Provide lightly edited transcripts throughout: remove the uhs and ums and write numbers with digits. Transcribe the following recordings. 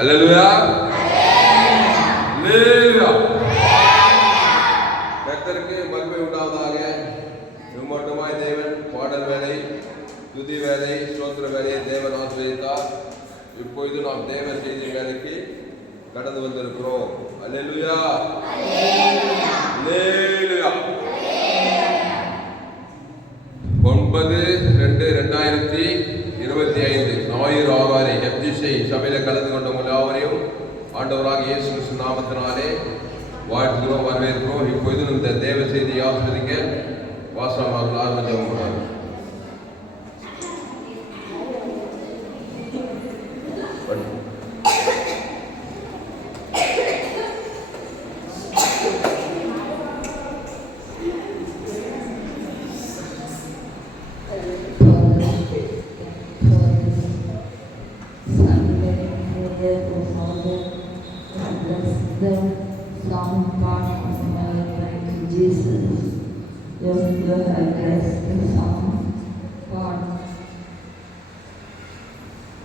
அல்லேலூயா, அல்லேலூயா. கர்த்தருக்கு மகிமை உண்டாவதாக. மட்டுமாய் தேவன் பாடல் வேலை, துதி வேலை, ஸ்தோத்திர வேலையை தேவன் ஆசீர்வதித்தார். இப்பொழுது நாம் தேவ செய்தி வேலைக்கு கடந்து வந்திருக்கிறோம். அல்லேலூயா, அல்லேலூயா. 9/2/2025 ஞாயிறு ஆவாரை எப்திசை சபையில கலந்து கொண்டவங்க யாவரையும் ஆண்டவராக இயேசு கிறிஸ்து நாமத்தினாலே வாழ்த்துகிறோம், வரவேற்கிறோம். இப்பொழுது இந்த தேவ செய்தியை ஆஸ்வதிக்க வாசகர்கள் ஆரம்பிச்சவங்க.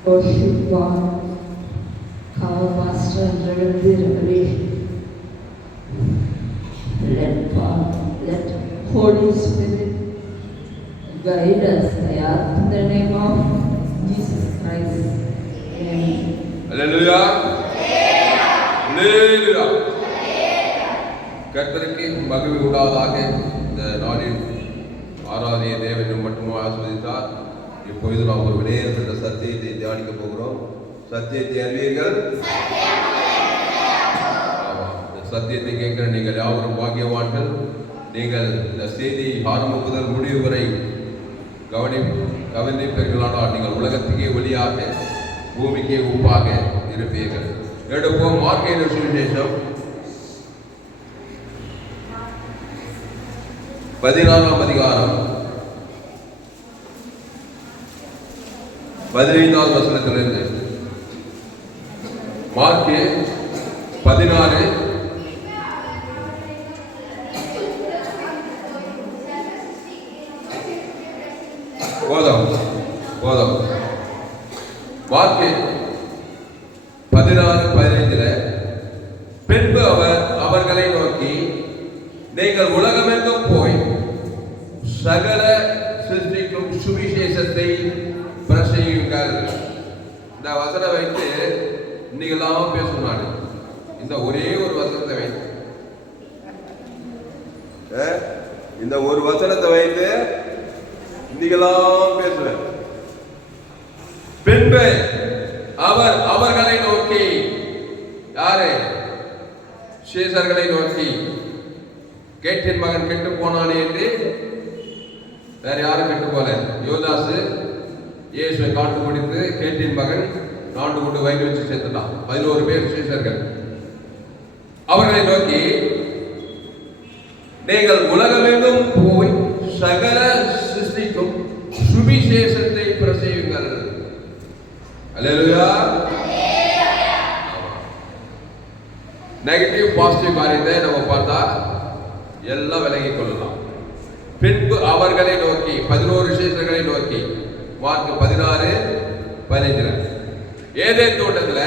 Worship God, our Master and Reverend. Let God, let Holy Spirit guide us in the name of Jesus Christ. Amen. Hallelujah. Hallelujah. கர்த்தருக்கு மகிமை உண்டாவதாக. இந்த நாளில் ஆராதனையை தேவன் மட்டுமே ஆசீர்வதித்தார். இப்பொழுது நாம் ஒரு விலையேற்பட்ட சத்தியத்தை தியானிக்க போகிறோம். சத்தியத்தை அறிவீர்கள். சத்தியத்தை கேட்கிற நீங்கள் யாவரும் பாக்கியவான்கள். நீங்கள் இந்த செய்தி ஆரம்பம் முதல் முடிவு வரை கவனிப்பீர்களானால் நீங்கள் உலகத்துக்கே ஒளியாக, பூமிக்கே உப்பாக இருப்பீர்கள். எடுப்போம் மார்க்கு சுவிசேஷம் 16ஆம் அதிகாரம் 15வது வசனத்திலிருந்து. மார்க்கு 16 போதும். மார்க்கு 16:15 பின்பு அவர் அவர்களை நோக்கி, நீங்கள் உலகமெங்கும் போய் சகல சிருஷ்டிக்கும் சுவிசேஷத்தை பிரசங்கியுங்கள். இந்த வசனம் வைத்து இன்னைக்கெல்லாம் பேசுனாரு. இந்த ஒரே ஒரு வசனத்தை வைத்து, இந்த ஒரு வசனத்தை வைத்து இன்னைக்கெல்லாம் பேசுவார். பின்பு அவர் அவர்களை நோக்கி, யாரு? சீசர்களை நோக்கி, கேட்டின் மகன் கெட்டு போனானே என்று வேற யாரும் கெட்டு போல. யோதாசு இயேசுவை காட்டு முடித்து கேட்டின் மகன் நாண்டு கொண்டு வயிறு வச்சு சேர்த்துட்டான். 11 பேர் சீசர்கள். அவர்களை நோக்கி, நீங்கள் உலகமெங்கும் போய் சகல சிருஷ்டிக்கும் சுவிசேஷத்தை பிரசங்கியுங்கள். அல்லேலூயா. நெகட்டிவ் பாசிட்டிவ் காரியத்தை நம்ம பார்த்தா எல்லாம் விலகிக் கொள்ளலாம். பின்பு அவர்களை நோக்கி, 11 சீசர்களை நோக்கி, மார்க் 16:15. ஏதேன் தோட்டத்துல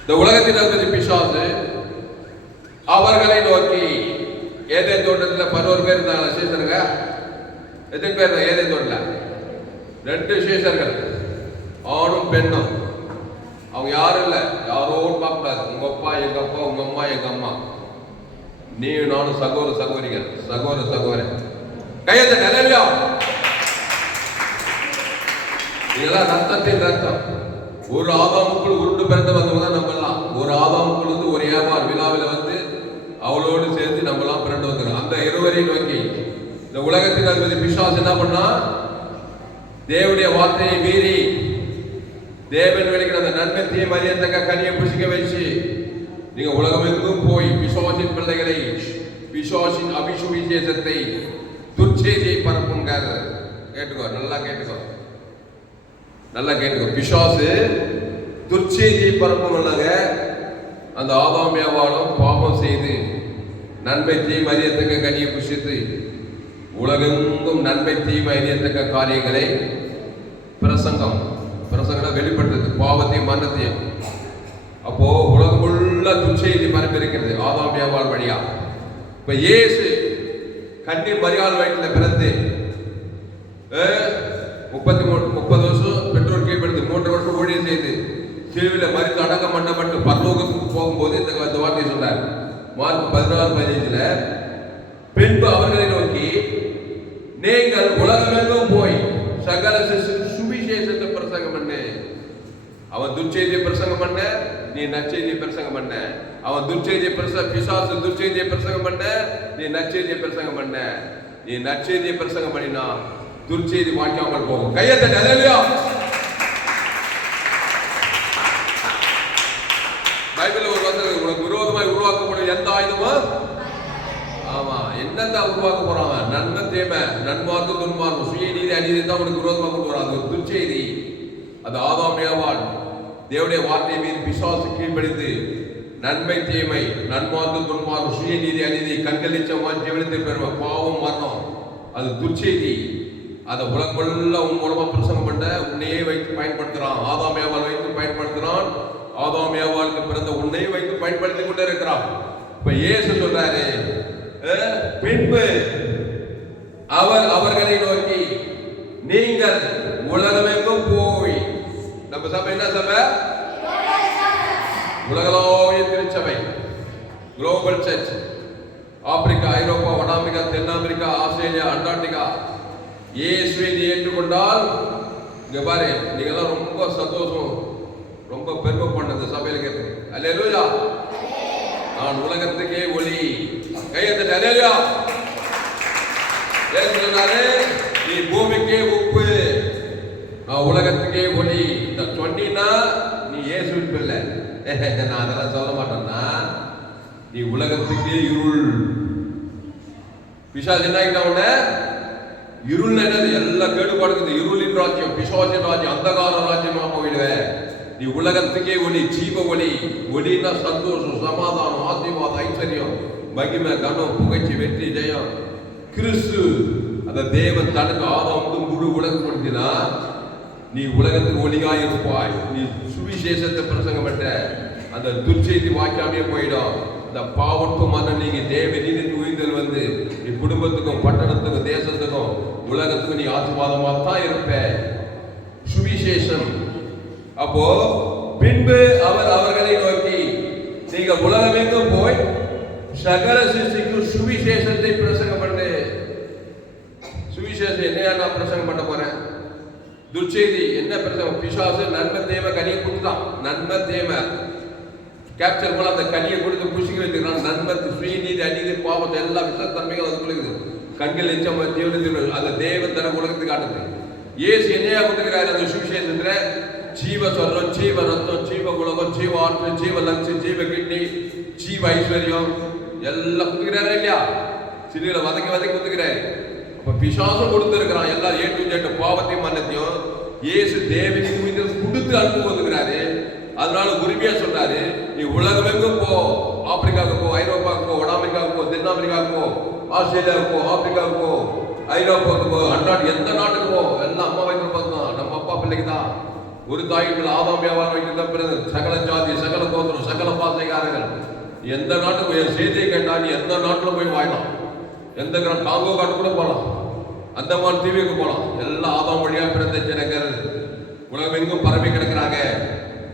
இந்த உலகத்தின் அதிபதி பிசாசு அவர்களை நோக்கி, ஏதேன் தோட்டத்துல 11 பேர் இருந்தாங்க சீசருங்க. எத்தனை பேர் இருந்தாங்க ஏதேன் தோட்டத்துல? 2 சீசர்கள், ஆணும் பெண்ணும். அவங்க யாரும் இல்லை, யாரோன்னு பார்க்கக்கூடாது. உங்க அப்பா எங்க அப்பா, உங்க அம்மா எங்க அம்மா, நீ நானும் சகோதர சகோதரிகள், சகோதர சகோதரன். கையத்தை நிலையா இதெல்லாம் ரத்தத்தின் ரத்தம். ஒரு ஆதாமுக்குள் உருண்டு பிறந்து வந்தவங்க தான் நம்மலாம். ஒரு ஆதாமுக்குள் வந்து ஒரு ஏமார் விழாவில் வந்து அவளோடு சேர்ந்து நம்மலாம் பிறந்து வந்துடும். அந்த இருவரையும் நோக்கி இந்த உலகத்தின் அதிபதி பிசாசு என்ன பண்ணா, தேவனுடைய வார்த்தையை மீறி தேவன் விளைக்கிற அந்த நன்மை தீமை அறியத்தக்க கனியை புசிக்க வச்சு, நீங்க உலகமெங்கும் போய் பிசாசின் பிள்ளைகளை, பிசாசின் அபிசுவிசேஷத்தை, துர்ச்செய்தியை பரப்புங்கள். கேட்டுக்கோ, நல்லா கேட்டுக்கோ, நல்லா கேட்டுக்கோ. பிசாசு துர்ச்செய்தியை பரப்புங்க. அந்த ஆதாம் ஏவாளும் பாவம் செய்து நன்மை தீமை அறியத்தக்க கனியை புசித்து உலகெங்கும் நன்மை தீமை அறியத்தக்க காரியங்களை பிரசங்கம் வெளிப்படுத்துது. பாவத்தையும் மரணத்தையும். அப்போ உலகம் உள்ள துச்செய்தி பரப்பி இருக்கிறது ஆதாம் ஏவாள் வழியா. இப்ப இயேசு கன்னி மரியாள் வயிற்றில் பிறந்து 30 வருஷம் பெற்றோர் கீழ்ப்படுத்தி 3 வருஷம் ஊழியம் செய்து சிலுவையில் மரித்து அடக்கம் பண்ணப்பட்டு பரலோகத்துக்கு போகும்போது இந்த வார்த்தை சொன்னார். மார்க் 16:15 பின்பு அவர்களை நோக்கி, நீங்கள் உலகமெங்கும் போய் சகல சுவிசேஷத்தை பிரசங்கம் பண்ணு. அவன் துர்ச்செய்தியை பிரசங்கம் பண்ண, நீ நற்செய்தியை பிரசங்கம் பண்ண. அவன் துர்ச்செய்தியை பிசாசு துர்ச்செய்தியை பிரசங்கம் பண்ண, நீ நற்செய்தியை பிரசங்கம் பண்ண. நீ நற்செய்தியை பிரசங்கம் பண்ணினா துர்ச்செய்தி வாய்க்காமல் போகும். கையத்தட்ட அல்லேலூயா. பைபிள்ல ஒரு வசனம், உனக்கு விரோதமாய் உருவாக்கப்படும் எந்த ஆயுதமும், ஆமா, என்னதான் உருவாக்க போறாங்க? நன்மை தீமை, நன்மார்க்கம் துன்மார்க்கம், சுயநீதி அநீதி தான் உனக்கு விரோதமாக கொண்டு வராது. ஒரு துர்ச்செய்தி. அது ஆதாம் ஏவாள் தேவனுடைய வார்த்தையை மீது பிசாசு கீழ்ப்படிந்து நன்மை தீமை, நன்மார்க்கம் துன்மார்க்கம், சுயநீதி அநீதி, கண்களிச்சமா ஜீவனத்தில் பெறுவ பாவம் மரணம், அது துர்ச்செய்தி. அதை உலகமெல்லாம் உன் மூலமா பிரசங்கம் பண்ண உன்னையே வைத்து பயன்படுத்துறான். ஆதாம் ஏவாள் வைத்து பயன்படுத்துறான். ஆதாம் ஏவாளுக்கு பிறந்த உன்னை வைத்து பயன்படுத்தி கொண்டே இருக்கிறான். இப்ப இயேசு சொல்றாரு, பின்பு அவர்களை நோக்கி, நீங்கள் உலகமெங்கும் போய். நம்ம சபை என்ன சபை? உலகளாவிய திருச்சபை, குளோபல் சர்ச். ஆப்பிரிக்கா, ஐரோப்பா, வட அமெரிக்கா, தென் அமெரிக்கா, ஆஸ்திரேலியா, அண்டார்டிகா. இயேசுவை நீ ஏற்றுக்கொண்டால், இங்க பாரு, நீங்க எல்லாம் ரொம்ப சந்தோஷம், ரொம்ப பெருமை பண்ணது சபையில கேட்டு. அல்லேலூயா. நான் உலகத்துக்கே ஒளி. கையெழுத்து அல்லேலூயா. ஏன் சொன்னாரு? நீ பூமிக்கே உப்பு, நான் உலகத்துக்கே ஒளி. சொன்னா நீ இயேசுவின் பிள்ளை. நான் அதெல்லாம் சொல்ல மாட்டேன்னா, நீ உலகத்துக்கே இருள். பிசாசு என்ன ஆகிட்ட? இருள் என்னது? எல்லாம் கேடுபாடுக்குது. இருளின் ராஜ்யம், பிசாசின் ராஜ்யம், அந்தகார ராஜ்யமா போயிடுவேன். நீ உலகத்துக்கே ஒளி, ஜீவ ஒளி. ஒளினா சந்தோஷம், சமாதானம், ஆசீர்வாதம், ஐஸ்வர்யம், மகிமை, கனம், புகழ்ச்சி, வெற்றி, ஜெயம். கிறிஸ்து அந்த தேவன் தனக்கு ஆதாமுக்கு முழு உலகம் கொடுத்தினா நீ உலகத்துக்கு ஒளியாய் இருப்பாய். நீ சுவிசேஷத்தை பிரசங்கம் பண்ற அந்த துர்ச்செய்தி வாய்க்காமே போயிடும். அந்த பாவத்தும் மனம் நீங்க தேவ நீதிக்கு உயிர்த்தல் வந்து நீ குடும்பத்துக்கும் பட்டணத்துக்கும் தேசத்துக்கும் உலகத்துக்கும் நீ ஆசீர்வாதமா தான் இருப்ப. சுவிசேஷம். அப்போ பின்பு அவர்களை நோக்கி, நீங்கள் உலகமெங்கும் போய் சகல சிருஷ்டிக்கும் சுவிசேஷத்தை பிரசங்கம் பண்ணு. சுவிசேஷம் என்னையா நான் பிரசங்கம் பண்ண போறேன்? துர்ச்செய்தி என்ன பிரசங்கம்? பிசாசு நன்மை தேவை கனியை கொடுத்தான். நன்மை தேவை கேப்சர் போல அந்த கனியை கொடுத்து புசிக்க வைத்துக்கிறான். நன்மை, சுயநீதி, அநீதி, பாவத்தை எல்லா விசத்தன்மைகளும் அதுக்குள்ள இருக்குது. கண்கள் எச்சம் ஜீவனத்தில் அந்த தேவன் தன உலகத்துக்கு காட்டுது. இயேசு என்னையா கொடுத்துக்கிறாரு அந்த சுவிசேஷத்துல? ஜீவ சொல்றோம், ஜீவ ரத்தம், ஜீவ உலகம், ஜீவ ஆற்று, ஜீவ லங்ஸ், ஜீவ கிட்னி, ஜீவ ஐஸ்வர்யம் எல்லாம் கொடுத்துக்கிறாரு இல்லையா? சிலையில வதக்கி கொடுத்துக்கிறாரு. அப்ப பிசாசும் கொடுத்துருக்கிறான் எல்லாம் ஏ டு ஜெட் பாவத்தையும் மன்னத்தையும் இயேசு தேவனின் கொடுத்து அனுப்பி வந்துக்கிறாரு. அதனால உரிமையா சொல்றாரு, நீ உலகமெங்கும் போ. ஆப்பிரிக்காவுக்கு போ, ஐரோப்பாவுக்கு போ, வட அமெரிக்காவுக்கு போ, தென் அமெரிக்காவுக்கு போ, ஆஸ்திரேலியாவுக்கு போ, ஆப்பிரிக்காவுக்கு போ, ஐரோப்பாவுக்கு போ, அண்டார்டிகா, எந்த நாட்டுக்கு போ. எல்லாம் அம்மா வயிற்று பார்த்தோம், நம்ம அப்பா பிள்ளைக்கு தான். ஒரு தாய்க்குள்ள ஆதாம் வியாபாரம் வைத்து பிறகு சகல ஜாதி, சகல கோத்திரம், சகல பாசைக்காரர்கள். எந்த நாட்டுக்கு போய் செய்தியை கேட்டா நீ எந்த நாட்டுல போய் வாழலாம். எந்த காங்கோ காட்டு கூட போகலாம், அந்தமான் தீவுக்கு போகலாம். எல்லாம் ஆதாம் வழியா பிறந்த ஜனங்கள் உலகம் எங்கும் பரவி கிடக்கிறாங்க.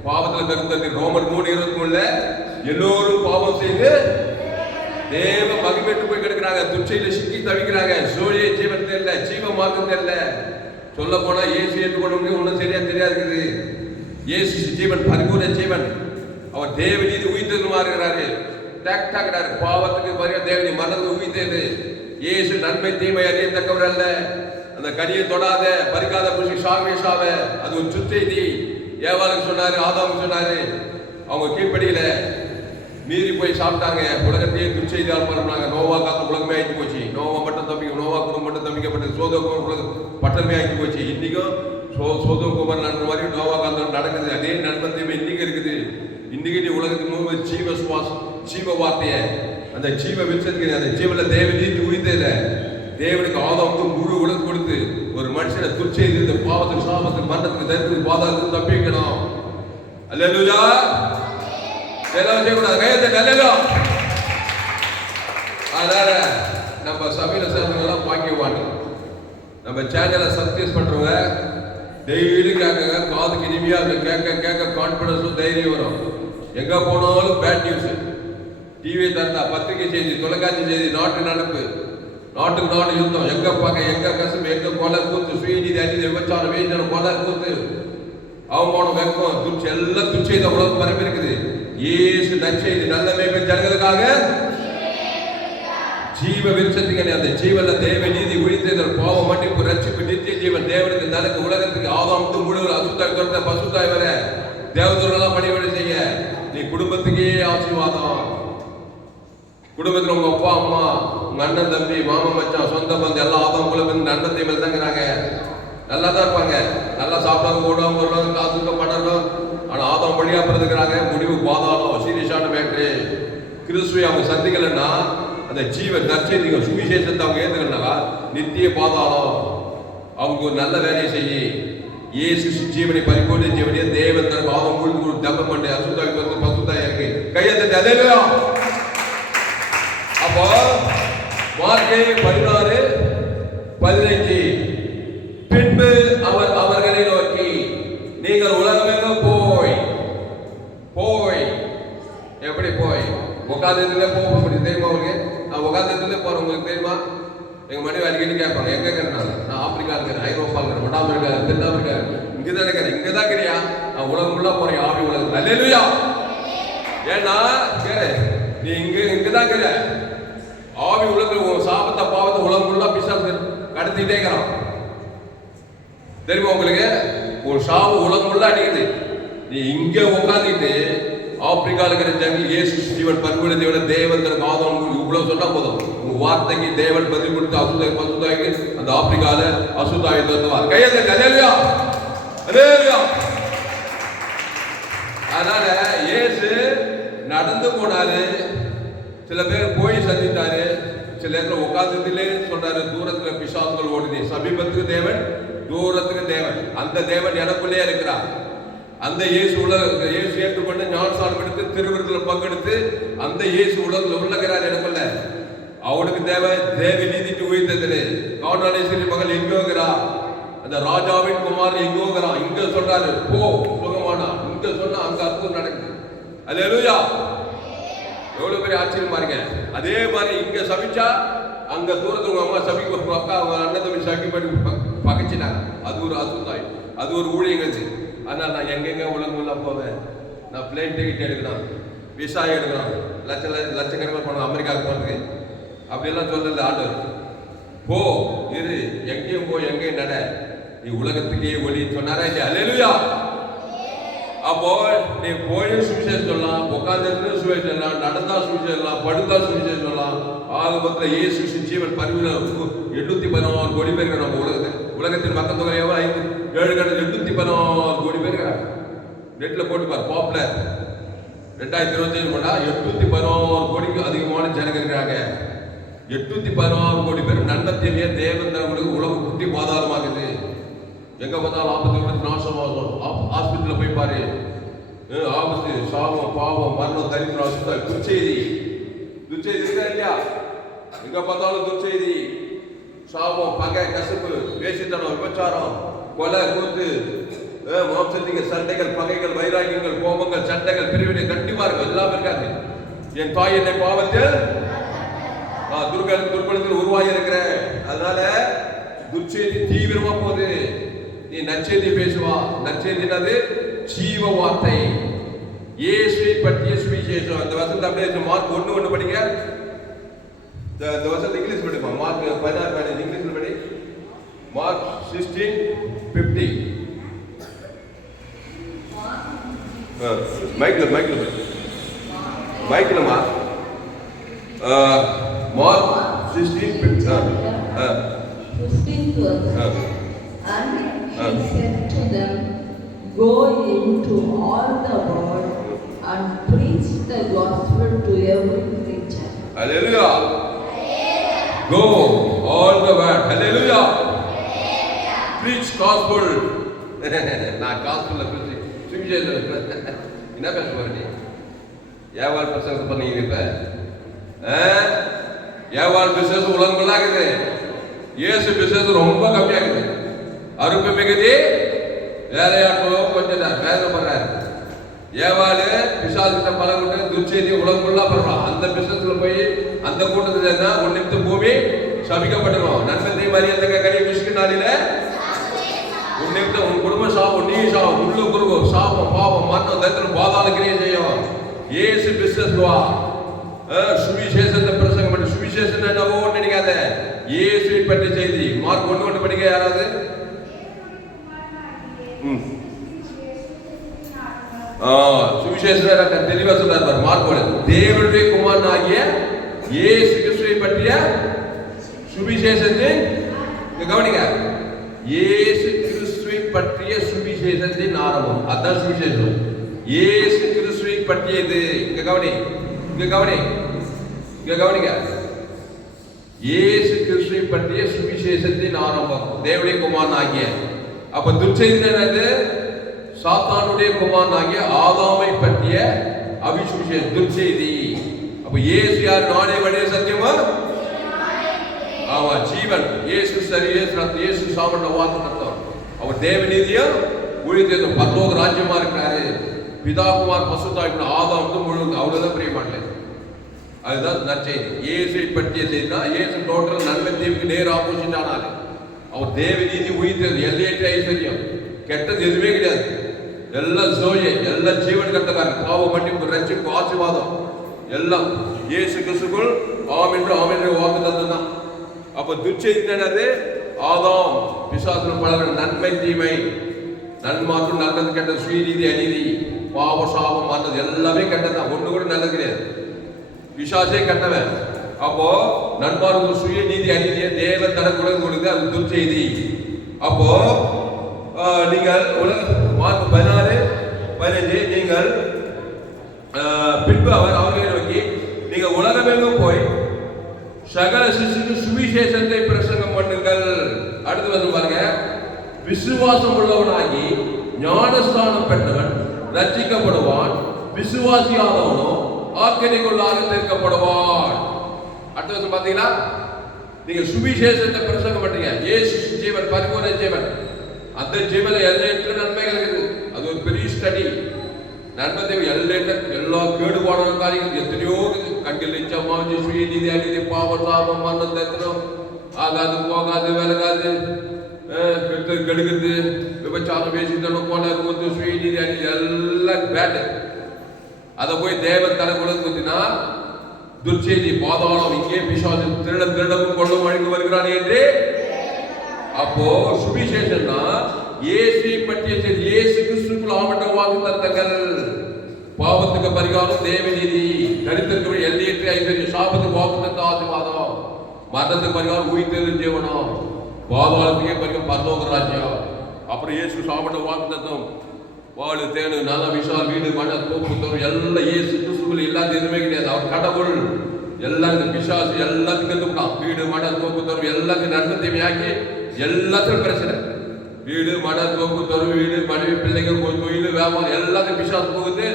பாவத்தில் கருத்து ரோமர் 3:23 எல்லோரும் பாவம் செய்து தேவ மகிமைட்டு போய் கிடக்கிறாங்க. துச்சையில சிக்கி தவிக்கிறாங்க. சோழிய ஜீவன் தெரியல, ஜீவ மார்க்கம் தெரியல. சொல்ல போனா இயேசு ஏற்றுக்கொண்டு ஒன்றும் சரியா தெரியாது. இயேசு ஜீவன், பரிபூர்ண ஜீவன். அவர் தேவ நீதி உயிர்த்தது மாறுகிறாரு. டாக்டாக்கிறாரு. பாவத்துக்கு பரிக தேவனி மரணத்துக்கு உயிர்த்தது. இயேசு நன்மை தீமை அறியத்தக்கவர் அல்ல. அந்த கனியை தொடாத, பறிக்காத புஷி சாவே சாவ. அது ஒரு சுச்செய்தி. ஏவாளுக்கு சொன்னாரு, ஆதாமுக்கு சொன்னாரு. அவங்க கீழ்ப்படியில மீறி போய் சாப்பிட்டாங்க. உலகத்தையே துச்செய்தியால் பண்ணாங்க. நோவா காலத்து உலகமே ஆயிட்டு போச்சு. நோவா மட்டும் தம்பிக்க, நோவா குடும்பம் மட்டும் தம்பிக்கப்பட்டது. சோதோகுமார் உலகம் பட்டமே ஆயிட்டு போச்சு. இன்னைக்கும் சோதோகுமார் நண்பர் மாதிரி நோவா காலத்தில் நடக்குது. அதே நண்பன் தீமை இன்னைக்கு இருக்குது. இன்னைக்கு நீ உலகத்துக்கு ஜீவ சுவாசம், ஜீவ வார்த்தைய, அந்த ஜீவ விச்சத்துக்கு, அந்த ஜீவன தேவ நீதி உயிர்த்தத தேவனுக்கு ஆதாமுக்கு முழு உலகம் கொடுத்து ஒரு மனுஷனை துச்செய்து இந்த பாவத்துக்கு, சாபத்துக்கு, மரணத்துக்கு, தரித்திரத்துக்கு, பாதாளத்துக்கு தப்பிக்கணும். அல்லேலூயா. எல்லாம் செய்யக்கூடாது, கையத்தை நல்லதோ. அதனால நம்ம சபையில சேர்ந்தவங்கெல்லாம் பாக்கியவாங்க. நம்ம சேனலை சப்ஸ்கிரைப் பண்றவங்க டெய்லி கேட்க, காதுக்கு இனிமையா கேட்க கேட்க கான்பிடன்ஸும் தைரியம் வரும். எங்க போனாலும் பேட் நியூஸ், டிவி தந்தா, பத்திரிகை செய்தி, தொலைக்காட்சி செய்தி, நாட்டு நடப்பு, நாட்டுக்கு நாடு யுத்தம், எங்க பார்க்க எங்க கசப்பு, எங்க கொலை கூத்து, சுயநீதி, அநீதி, விபச்சாரம், வேதனை, கொலை கூத்து, அவமானம், வெக்கம், துச்சு, எல்லாம் துச்சை இந்த உலகம் பரப்பி இருக்குது. இயேசு நற்செய்தி நல்ல மேய்ப்பன் ஜனங்களுக்காக ஜீவ விருட்சத்துக்கு, அந்த ஜீவன்ல தேவ நீதி, உயிர்த்தெழுதல், பாவம் மன்னிப்பு, ரட்சிப்பு, நித்திய ஜீவன், தேவனுக்கு நரக்கு, உலகத்துக்கு ஆதாமுக்கு முழு அசுத்தாய் தொட்ட பசுத்தாய் வர தேவதூரெல்லாம் பணிவிடை செய்ய நீ குடும்பத்துக்கே ஆசீர்வாதம். குடும்பத்தில் உங்க அப்பா அம்மா, உங்க அண்ணன் தம்பி, மாமன் மச்சான், சொந்த பந்தம் எல்லாம் ஆதாம் குலம் அண்ணன் தம்பி தாங்கிறாங்க. நல்லா தான் இருப்பாங்க, நல்லா சாப்பிடாம ஓடுவாங்க, வருவாங்க, காசுக்க பணம். ஆனா ஆதாம் வழியா பிறந்துக்கிறாங்க. முடிவு பாதாளம், சீரியஸான மேட்ரு. கிறிஸ்துவை அவங்க சந்திக்கலன்னா, அந்த ஜீவன் நற்செய்திகள் சுவிசேஷத்தை அவங்க ஏத்துக்கலனா நித்திய பாதாளம். அவங்க ஒரு நல்ல வேலையை செய்ய இயேசு ஜீவனை பரிபூர்ண ஜீவனையே தேவன் தன் பாதம் முழுது தப்பம் பண்ணி அசுத்தாய் வந்து பசுத்தாய் இருக்கு கையத்தை அலையா. அப்போ மார்க்கு 16:15 பின்பு அவர் அவர்களை நோக்கி நீங்கள் உலகமெங்கும் போய் போய் எப்படி போய் உட்காந்துல போக முடியும் தெரியுமா உங்களுக்கு? நான் உட்காந்துல போறவங்களுக்கு தெரியுமா? எங்க மனைவி அடிக்கடி கேட்பாங்க, எங்க இருக்கிறேன்? நான் ஆப்பிரிக்கா இருக்கிறேன், ஐரோப்பா இருக்கிறேன், வட அமெரிக்கா, தென் அமெரிக்கா, இங்கதான் இருக்கிறேன். இங்கதான் இருக்கிறியா? நான் உலகம் ஃபுல்லா போறேன், ஆவி உலகம். அல்லேலூயா. ஏன்னா கேளு, நீ இங்கதான் இருக்கிற ஆவி உலகத்துல உன் சாபத்தை பாவத்தை உலகம் ஃபுல்லா பிசாசு கடத்திட்டே இருக்கிறான். தெரியுமா உங்களுக்கு? ஒரு சாபம் உலகம் ஃபுல்லா அடிக்குது. நீ இங்க உட்காந்துட்டு ஆப்பிரிக்கால இருக்கிற ஜனங்கள் இயேசு ஜீவன் பரிபூர்ண ஜீவன் தேவன் தனக்கு ஆதாம் இவ்வளவு சொன்னா போதும். உங்க வார்த்தைக்கு தேவன் பதில் கொடுத்து அசுத்தாய் பசுத்தாய்க்கு அந்த ஆப்பிரிக்கால அசுத்தாயை தருவார். கையத்தை அல்லேலூயா அல்லேலூயா. அதனால இயேசு நடந்து போனாரு, சில பேர் போய் சந்தித்தாரு, சில நேரத்தில் உட்கார்ந்ததிலே சொன்னாரு. தூரத்துல பிசாசுகள் ஓடுது, சமீபத்துக்கு தேவன், தூரத்துக்கு தேவன். அந்த தேவன் எனக்குள்ளே இருக்கிறார். அந்த இயேசு உலக இயேசு ஏற்றுக்கொண்டு ஞானஸ்நானம் எடுத்து திருவிருந்தில் பங்கெடுத்து அந்த இயேசு உலகத்தில் உள்ளகிறார் எனக்குள்ள. அவனுக்கு தேவை தேவ நீதிக்கு உயிர்த்தது. காவலாளேஸ்வரி மகள் எங்கோங்கிறா, அந்த ராஜாவின் குமாரன் எங்கோங்கிறான். இங்க சொல்றாரு போ சுகமானா, இங்க சொன்னா அங்க அற்புதம் நடக்குது. அல்லேலூயா. எவ்வளவு பெரிய ஆச்சரியமா இருக்க. அதே மாதிரி இங்க சபிச்சா அங்க தூரத்துல உங்க அம்மா சபிக்க, அக்கா அவங்க அண்ணன் தம்பி சபிக்கப்பட்டு பகைச்சிட்டாங்க. அது ஒரு அசுத்தாய், அது ஒரு ஊழியங்கள். ஆனால் நான் எங்கெங்க உலகம் போவேன். நான் பிளேன் டிக்கெட் எடுக்கணும், விசா எடுக்கணும், லட்சக்கணக்கில் போனோம் அமெரிக்காவுக்கு போனதுக்கு. அப்படியெல்லாம் சொல்லல ஆண்டவர். போ இரு, எங்கேயும் போ, எங்கேயும் நட, நீ உலகத்துக்கே ஒளின்னு சொன்னாரா இல்லையா? அல்லேலூயா. அப்போ நீ போய் சுவிசேஷம் சொல்லலாம், உட்கார்ந்து சுவிசேஷம் சொல்லலாம், நடந்தா சுவிசேஷம் சொல்லலாம், படுத்தா சுவிசேஷம் சொல்லலாம். ஆக மொத்தம் இயேசு ஜீவன் பரிவுல 814 கோடி பேர் நம்ம உலகத்தின் மக்கள் தொகை எவ்வளவு? 7,814 கோடி பேர் இருக்கிறாங்க. நெட்ல போட்டு பாரு, பாப்புலர் 2025 போனா 814 கோடிக்கு அதிகமான ஜனங்க இருக்கிறாங்க. 814 கோடி பேர் நன்மத்திலேயே தேவன் தனங்களுக்கு உலகம் குட்டி பாதாளமாகுது. எங்க பார்த்தாலும் ஆபத்து, நாசமாகும். ஹாஸ்பிட்டல்ல போய் பாரு, ஆபத்து, சாபம், பாவம், மரணம், தரித்திரம், அசுத்தம், துர்ச்செய்தி. துர்ச்செய்தி இருக்கா இல்லையா? எங்க பார்த்தாலும் துர்ச்செய்தி, சாபம், பகை, கசப்பு, வேசித்தனம், விபச்சாரம், கொலை, கூத்து, மாம்சத்திக சண்டைகள், பகைகள், வைராகியங்கள், கோபங்கள், சண்டைகள், பிரிவினை கண்டிப்பா இருக்கும். எல்லாம் இருக்காது. என் தாய் என்னை பாவத்தில் துர்பலத்தில் உருவாகி இருக்கிற. அதனால துர்ச்செய்தி தீவிரமா போகுது. நீ நற்செய்தி பேசுவா. நற்செய்தினது ஜீவ வார்த்தை, இயேசுவை பற்றிய சுவிசேஷம். அந்த வசனத்தை அப்படியே மார்க் 1:1 படிங்க. இந்த வசனத்தை இங்கிலீஷ் படிப்பா. மார்க் 16 இங்கிலீஷ்ல படி. மார்க் 16:50. மைக்ல மைக்லமா mark 16:50. And he said to them, go into all the world and preach the gospel to every creature. Hallelujah. Go all the world. Hallelujah. Preach gospel. நான் gospel preach சுவிசேஷம் என்ன பேச போற நீ? ஏவாள் பிரசங்கத்தை பண்ணீங்க இப்ப. ஏவாள் பிசினஸ் உலகமெல்லாம் இருக்குது. இயேசு பிசினஸ் ரொம்ப கம்மியாகுது. அருப்பு மிகுதி வேலையாட்களோ கொஞ்சம் தான் வேதப்படுறாரு. ஏவாளு பிசாசிட்ட பழகிட்டு துர்ச்செய்தி உலகமெல்லாம் பண்றான். அந்த பிசினஸ்ல போய் அந்த கூட்டத்துல என்ன உன்னித்து பூமி சபிக்கப்பட்டுரும். நன்மை மரியாதை கடி மிஷ்கு நாளில உன்னித்து உன் குடும்ப சாபம், நீ சாபம், உள்ளு குருகு சாபம், பாவம், மரணம், தரித்திரம், பாதாள கிரியை செய்யும். ஏசு பிசினஸ் வா. சுவிசேஷத்தை பிரசங்கம் பண்ணி சுவிசேஷம் என்னவோ நினைக்காத. இயேசுவை பற்றி செய்தி. மார்க் 1:1 படிக்க யாராவது? சுவிசேஷம் தெளிவா சொல்றாரு. மார்க் 1 தேவனுடைய குமாரன் ஆகிய இயேசு கிறிஸ்துவை பற்றிய சுவிசேஷத்தின் கவனிங்க. இயேசு கிறிஸ்துவை பற்றிய சுவிசேஷத்தின் ஆரம்பம். அதான் சுவிசேஷம். இயேசு கிறிஸ்துவை பற்றியது. இங்க கவனி, இங்க கவனி, இங்க கவனிங்க. இயேசு கிறிஸ்துவை பற்றிய சுவிசேஷத்தின் ஆரம்பம். தேவனுடைய குமாரன் ஆகிய. அப்ப துர்ச்செய்தி என்னது? சாத்தானுடைய குமாரன் ஆகிய ஆதாமை பற்றிய அபிசுவிசேஷம் துர்ச்செய்தி. அப்ப இயேசு யார்? நானே வழியே சத்தியமா ஆமா ஜீவன். இயேசு சரி, இயேசு சாமண்ட வார்த்தை. அவர் தேவநீதியும் ஊழியத்தையும் பரலோக ராஜ்யமா இருக்கிறாரு. பிதாகுமார் பசுத்தாய் ஆதாம் முழு அவ்வளவுதான் பிரிய மாட்டேன். அதுதான் நற்செய்தி. இயேசுவை பற்றிய செய்தினா இயேசு டோட்டல் நன்மை தீவுக்கு நேர் ஆப்போசிட் ஆனாரு. அவர் தேவநீதி உயிர்த்தது, எல்லையற்ற ஐஸ்வர்யம், கெட்டது எதுவுமே கிடையாது. எல்லாம் சோயே, எல்லாம் ஜீவன் கட்டக்காரன், பாவ மன்னிப்பு, ரட்சிப்பு, ஆசீர்வாதம் எல்லாம் இயேசு கிறிஸ்துக்குள் ஆம் என்று வாக்கு தந்தான். அப்ப துர்ச்செய்தி என்னது? ஆதாம் பிசாசுல பலர் நன்மை தீமை, நன்மாற்றம், நல்லது கெட்டது, சுயநீதி அநீதி, பாவ சாபம், மாற்றது எல்லாமே கெட்டதான். ஒண்ணு கூட நல்லது கிடையாது. பிசாசே கெட்டவன். அப்போ நன்மார்க்கு சுய நீதி அநீதியை தேவன் தனக்குடன் கொடுத்து அது துர்ச்செய்தி. அப்போ நீங்கள் மார்க் 16:15 நீங்கள் பின்பு அவர்களை நோக்கி நீங்கள் உலகமெங்கும் போய் சகல சிசுக்கு சுவிசேஷத்தை பிரசங்கம் பண்ணுங்கள். அடுத்து வந்து பாருங்க. விசுவாசம் உள்ளவனாகி ஞானஸ்தானம் பெற்றவன் ரட்சிக்கப்படுவான், விசுவாசியாதவனோ ஆக்கினைக்குள்ளாக தீர்க்கப்படுவான். அடுத்த வருஷம் பாத்தீங்களா? நீங்க சுவிசேஷத்தை பிரசங்கம் பண்றீங்க. இயேசு ஜீவன், பரிபூர்ண ஜீவன். அந்த ஜீவன எல்லையற்ற நன்மைகள் இருக்குது. அது ஒரு பெரிய ஸ்டடி. நன்மை எல்லையற்ற எல்லா கேடுபாடான காரியங்கள் எத்தனையோ கண்கள் நிச்சயமா சுய நீதி அநீதி பாவ சாபம் மரணம் தத்திரம் ஆகாது போகாது விலகாது கெடுக்கிறது விபச்சாரம் பேசித்தனம் போல சுய நீதி அநீதி எல்லாம் பேட். அதை போய் தேவன் தனக்குள்ள குத்தினா துர்ச்செய்தி பாதாளம், இங்கே பிசாசு திருடமும் கொள்ளும் வழங்கி வருகிறான் என்று. அப்போ சுவிசேஷம்னா இயேசுவை பற்றிய செய்தி. இயேசு கிறிஸ்துக்குள் ஆமட்ட வாக்கு தத்தங்கள், பாவத்துக்கு பரிகாரம் தேவநீதி, தரித்திற்கு எல்லையற்ற ஐஸ்வர்யம், சாபத்துக்கு வாக்கு தத்த ஆசீர்வாதம், மரணத்துக்கு பரிகாரம் உயிர்த்தெழும் ஜீவனம், பாதாளத்துக்கே பரிகாரம் பரலோக ராஜ்யம். அப்புறம் இயேசு சாமட்ட வாக்கு தத்தம் வாழு தேனு நல்ல விஷால் வீடு மன தோப்பு எல்லாம் இயேசு கிறிஸ்துவில் எல்லாத்தையும் எதுவுமே கிடையாது. அவர் கடவுள். எல்லாம் இந்த பிசாசு எல்லாத்துக்கும் கற்றுக்கிட்டான். வீடு மன தோப்பு தரும் எல்லாத்தையும் நன்மை தீமையாக்கி எல்லாத்தையும் பிரச்சனை. வீடு மன தோப்பு தரும், வீடு மனைவி பிள்ளைங்க தொழில் வியாபாரம் எல்லாத்தையும் பிசாசு போகுது.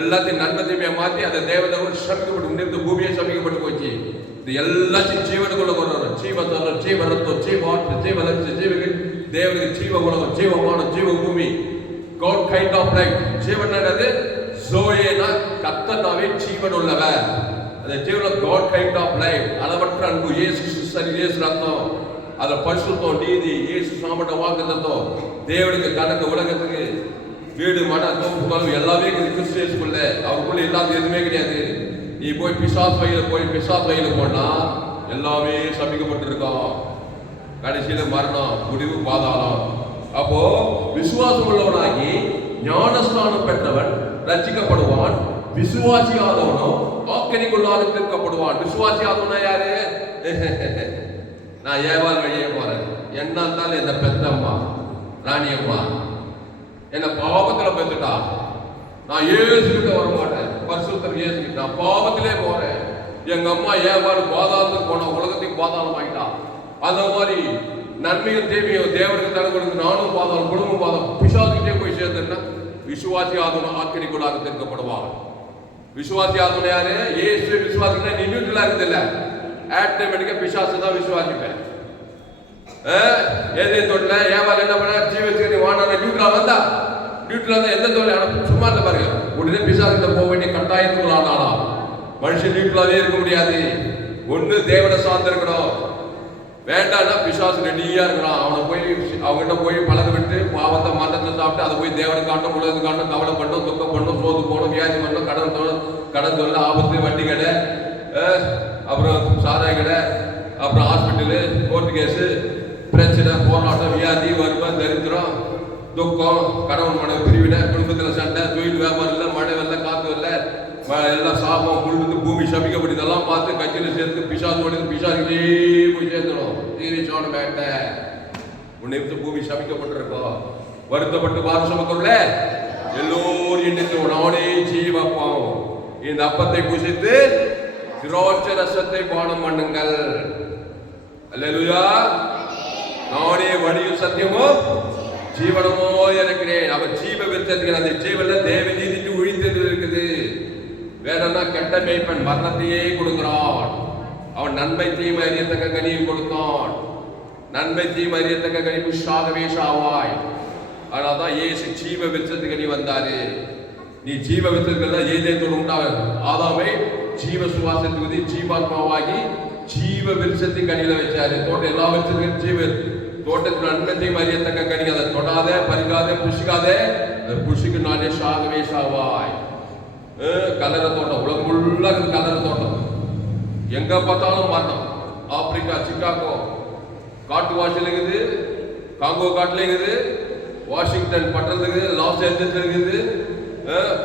எல்லாத்தையும் நன்மை தீமையை மாற்றி அந்த தேவதை சமிக்கப்பட்டு இந்த பூமியை சமிக்கப்பட்டு போச்சு. இது எல்லாத்தையும் ஜீவனுக்குள்ள கொண்டு வரும். ஜீவத்தரம், ஜீவரத்தம், ஜீவாற்று, ஜீவலட்சி, ஜீவகள், தேவனுக்கு ஜீவ உலகம், ஜீவமானம், ஜீவ பூமி, God kind of life. ஜீவன் என்னது? ஜோயேனா கர்த்தனாவே ஜீவன் உள்ளவர். அந்த ஜீவன் God kind of life. அளவற்ற அன்பு, இயேசு சரி, இயேசு ரத்தம், அத பரிசுத்தம், நீதி, இயேசு சாமட்ட வாக்குத்தத்தம், தேவனுக்கு கணக்கு உலகத்துக்கு வீடு மன தோப்பு எல்லாமே கிறிஸ்து இயேசுக்குள்ள. அவருக்குள்ள இல்லாத எதுவுமே கிடையாது. நீ போய் பிசாசு வயல போனா எல்லாமே சபிக்கப்பட்டிருக்கோம். கடைசியில மரணம், முடிவு பாதாளம். அப்போ விசுவாசம் உள்ளவனாகி ஞானஸ்தானம் பெற்றவன் ரட்சிக்கப்படுவான், விசுவாசியாதவனோ ஆக்கினைக்குள்ளாக தீர்க்கப்படுவான். விசுவாசியாதவனா யாரு? நான் ஏவாள் வழியே போறேன். என்ன இருந்தாலும் என்ன பெத்தம்மா ராணியம்மா என்ன பாவத்துல பெத்துட்டா, நான் இயேசுகிட்ட வர மாட்டேன். பரிசுத்தர் இயேசுகிட்ட நான் பாவத்திலே போறேன். எங்க அம்மா ஏவாள் பாதாளத்துக்கு போன உலகத்தையும் பாதாளம் ஆயிட்டா. அந்த மாதிரி நன்மையும் தேவையும் தேவனுக்கு தடை கொடுத்து நானும் பாதாளம், குடும்பம் பாதாளம், பிசாசுக்கிட்டே போய் சேர்ந்தேன்னா விசுவாசியாதவன் ஆக்கினிக்குள்ளாக தீர்க்கப்படுவான். விசுவாசியாதவன் யாரு? இயேசு விசுவாசினா நீ நியூட்ரலா இருக்குதில்ல, ஆட்டோமேட்டிக்கா பிசாசு தான் விசுவாசிப்பேன். ஏதே தோட்டல ஏவாள் என்ன பண்ண ஜீவத்துக்கு வானான நியூட்ரலா வந்தா, நியூட்ரலா தான் எந்த தோட்டம் சும்மா இருந்த பாருங்க, உடனே பிசாசுகிட்ட போக வேண்டிய கட்டாயத்துக்குள்ளானா. மனுஷன் நியூட்ரலாவே இருக்க முடியாது. ஒண்ணு தேவனை சார்ந்திருக்கணும், வேண்டாம்னா பிசாசு ரெடியா இருக்கிறான். அவங்ககிட்ட போய் பழக விட்டு பாவத்தை மதத்தை சாப்பிட்டு அதை போய் தேவனை காட்டும், உலகத்து காட்டும், கவலை பண்ணும், துக்கம் பண்ணும், சோது போகணும், வியாதி பண்ணணும், கடன் தொல்லை, ஆபத்து, வண்டி கடை, அப்புறம் சாராய கடை, அப்புறம் ஹாஸ்பிட்டலு, கோர்ட்டு கேஸு, பிரச்சனை, போராட்டம், வியாதி, வறுமை, தரித்திரம், துக்கம், கணவன் மனைவி பிரிவினை, குடும்பத்தில் சண்டை, தொழில் வியாபாரம் இல்லை, மழை வரல, காற்று வரல, எல்லாம் சாபம், முழுந்து பூமி சபிக்கப்படி இதெல்லாம் பார்த்து கட்சியில் சேர்த்து பிசாசோடு பிசாசிலே போய் சேர்ந்துடும். சீரியஸான மேட்டை உன்னை பூமி சபிக்கப்பட்டிருக்கோம். வருத்தப்பட்டு பாரம் சுமக்கல எல்லோரும் எண்ணித்து நானே ஜீவப்போம். இந்த அப்பத்தை புசித்து திராட்சை ரசத்தை பானம் பண்ணுங்கள். அல்லேலூயா. நானே வழியும் சத்தியமும் ஜீவனமோ இருக்கிறேன். அவர் ஜீவ விருத்தத்துக்கு அந்த ஜீவன்ல தேவ நீதிக்கு ஒழித்தது இருக்குது. வேறன்னா கெட்ட மேய்ப்பன் மரணத்தையே கொடுக்கிறான். அவன் நன்மை தீமை அறியத்தக்க கனியை கொடுத்தான். நன்மை தீமை அறியத்தக்க கனி புஷாகவே சாவாய். அதனால்தான் இயேசு ஜீவ விருத்தத்துக்கு நீ வந்தாரு. நீ ஜீவ விருத்தத்துக்கு ஏதேத்தோடு உண்டாக ஆதாமை ஜீவ சுவாசத்துக்கு ஜீவாத்மாவாகி ஜீவ விருட்சத்தை கனியில வச்சாரு. தோட்டம் எல்லா விருட்சத்துக்கும் ஜீவ தோட்டத்தில் நன்மைத்தையும் அறியத்தக்க கனி. அதை தொடாத, பறிக்காதே, புஷிக்காதே. புஷிக்கு நானே சாகவே சாவாய். கலர தோட்டம், உலகம் ஃபுல்லா கலர தோட்டம், எங்க பார்த்தாலும் மரணம். ஆப்பிரிக்கா, சிக்காகோ காட்டு வாசில் இருக்குது, காங்கோ காட்டுல இருக்குது, வாஷிங்டன் பட்டணத்துல இருக்குது, லாஸ் ஏஞ்சல்ஸ்ல இருக்குது,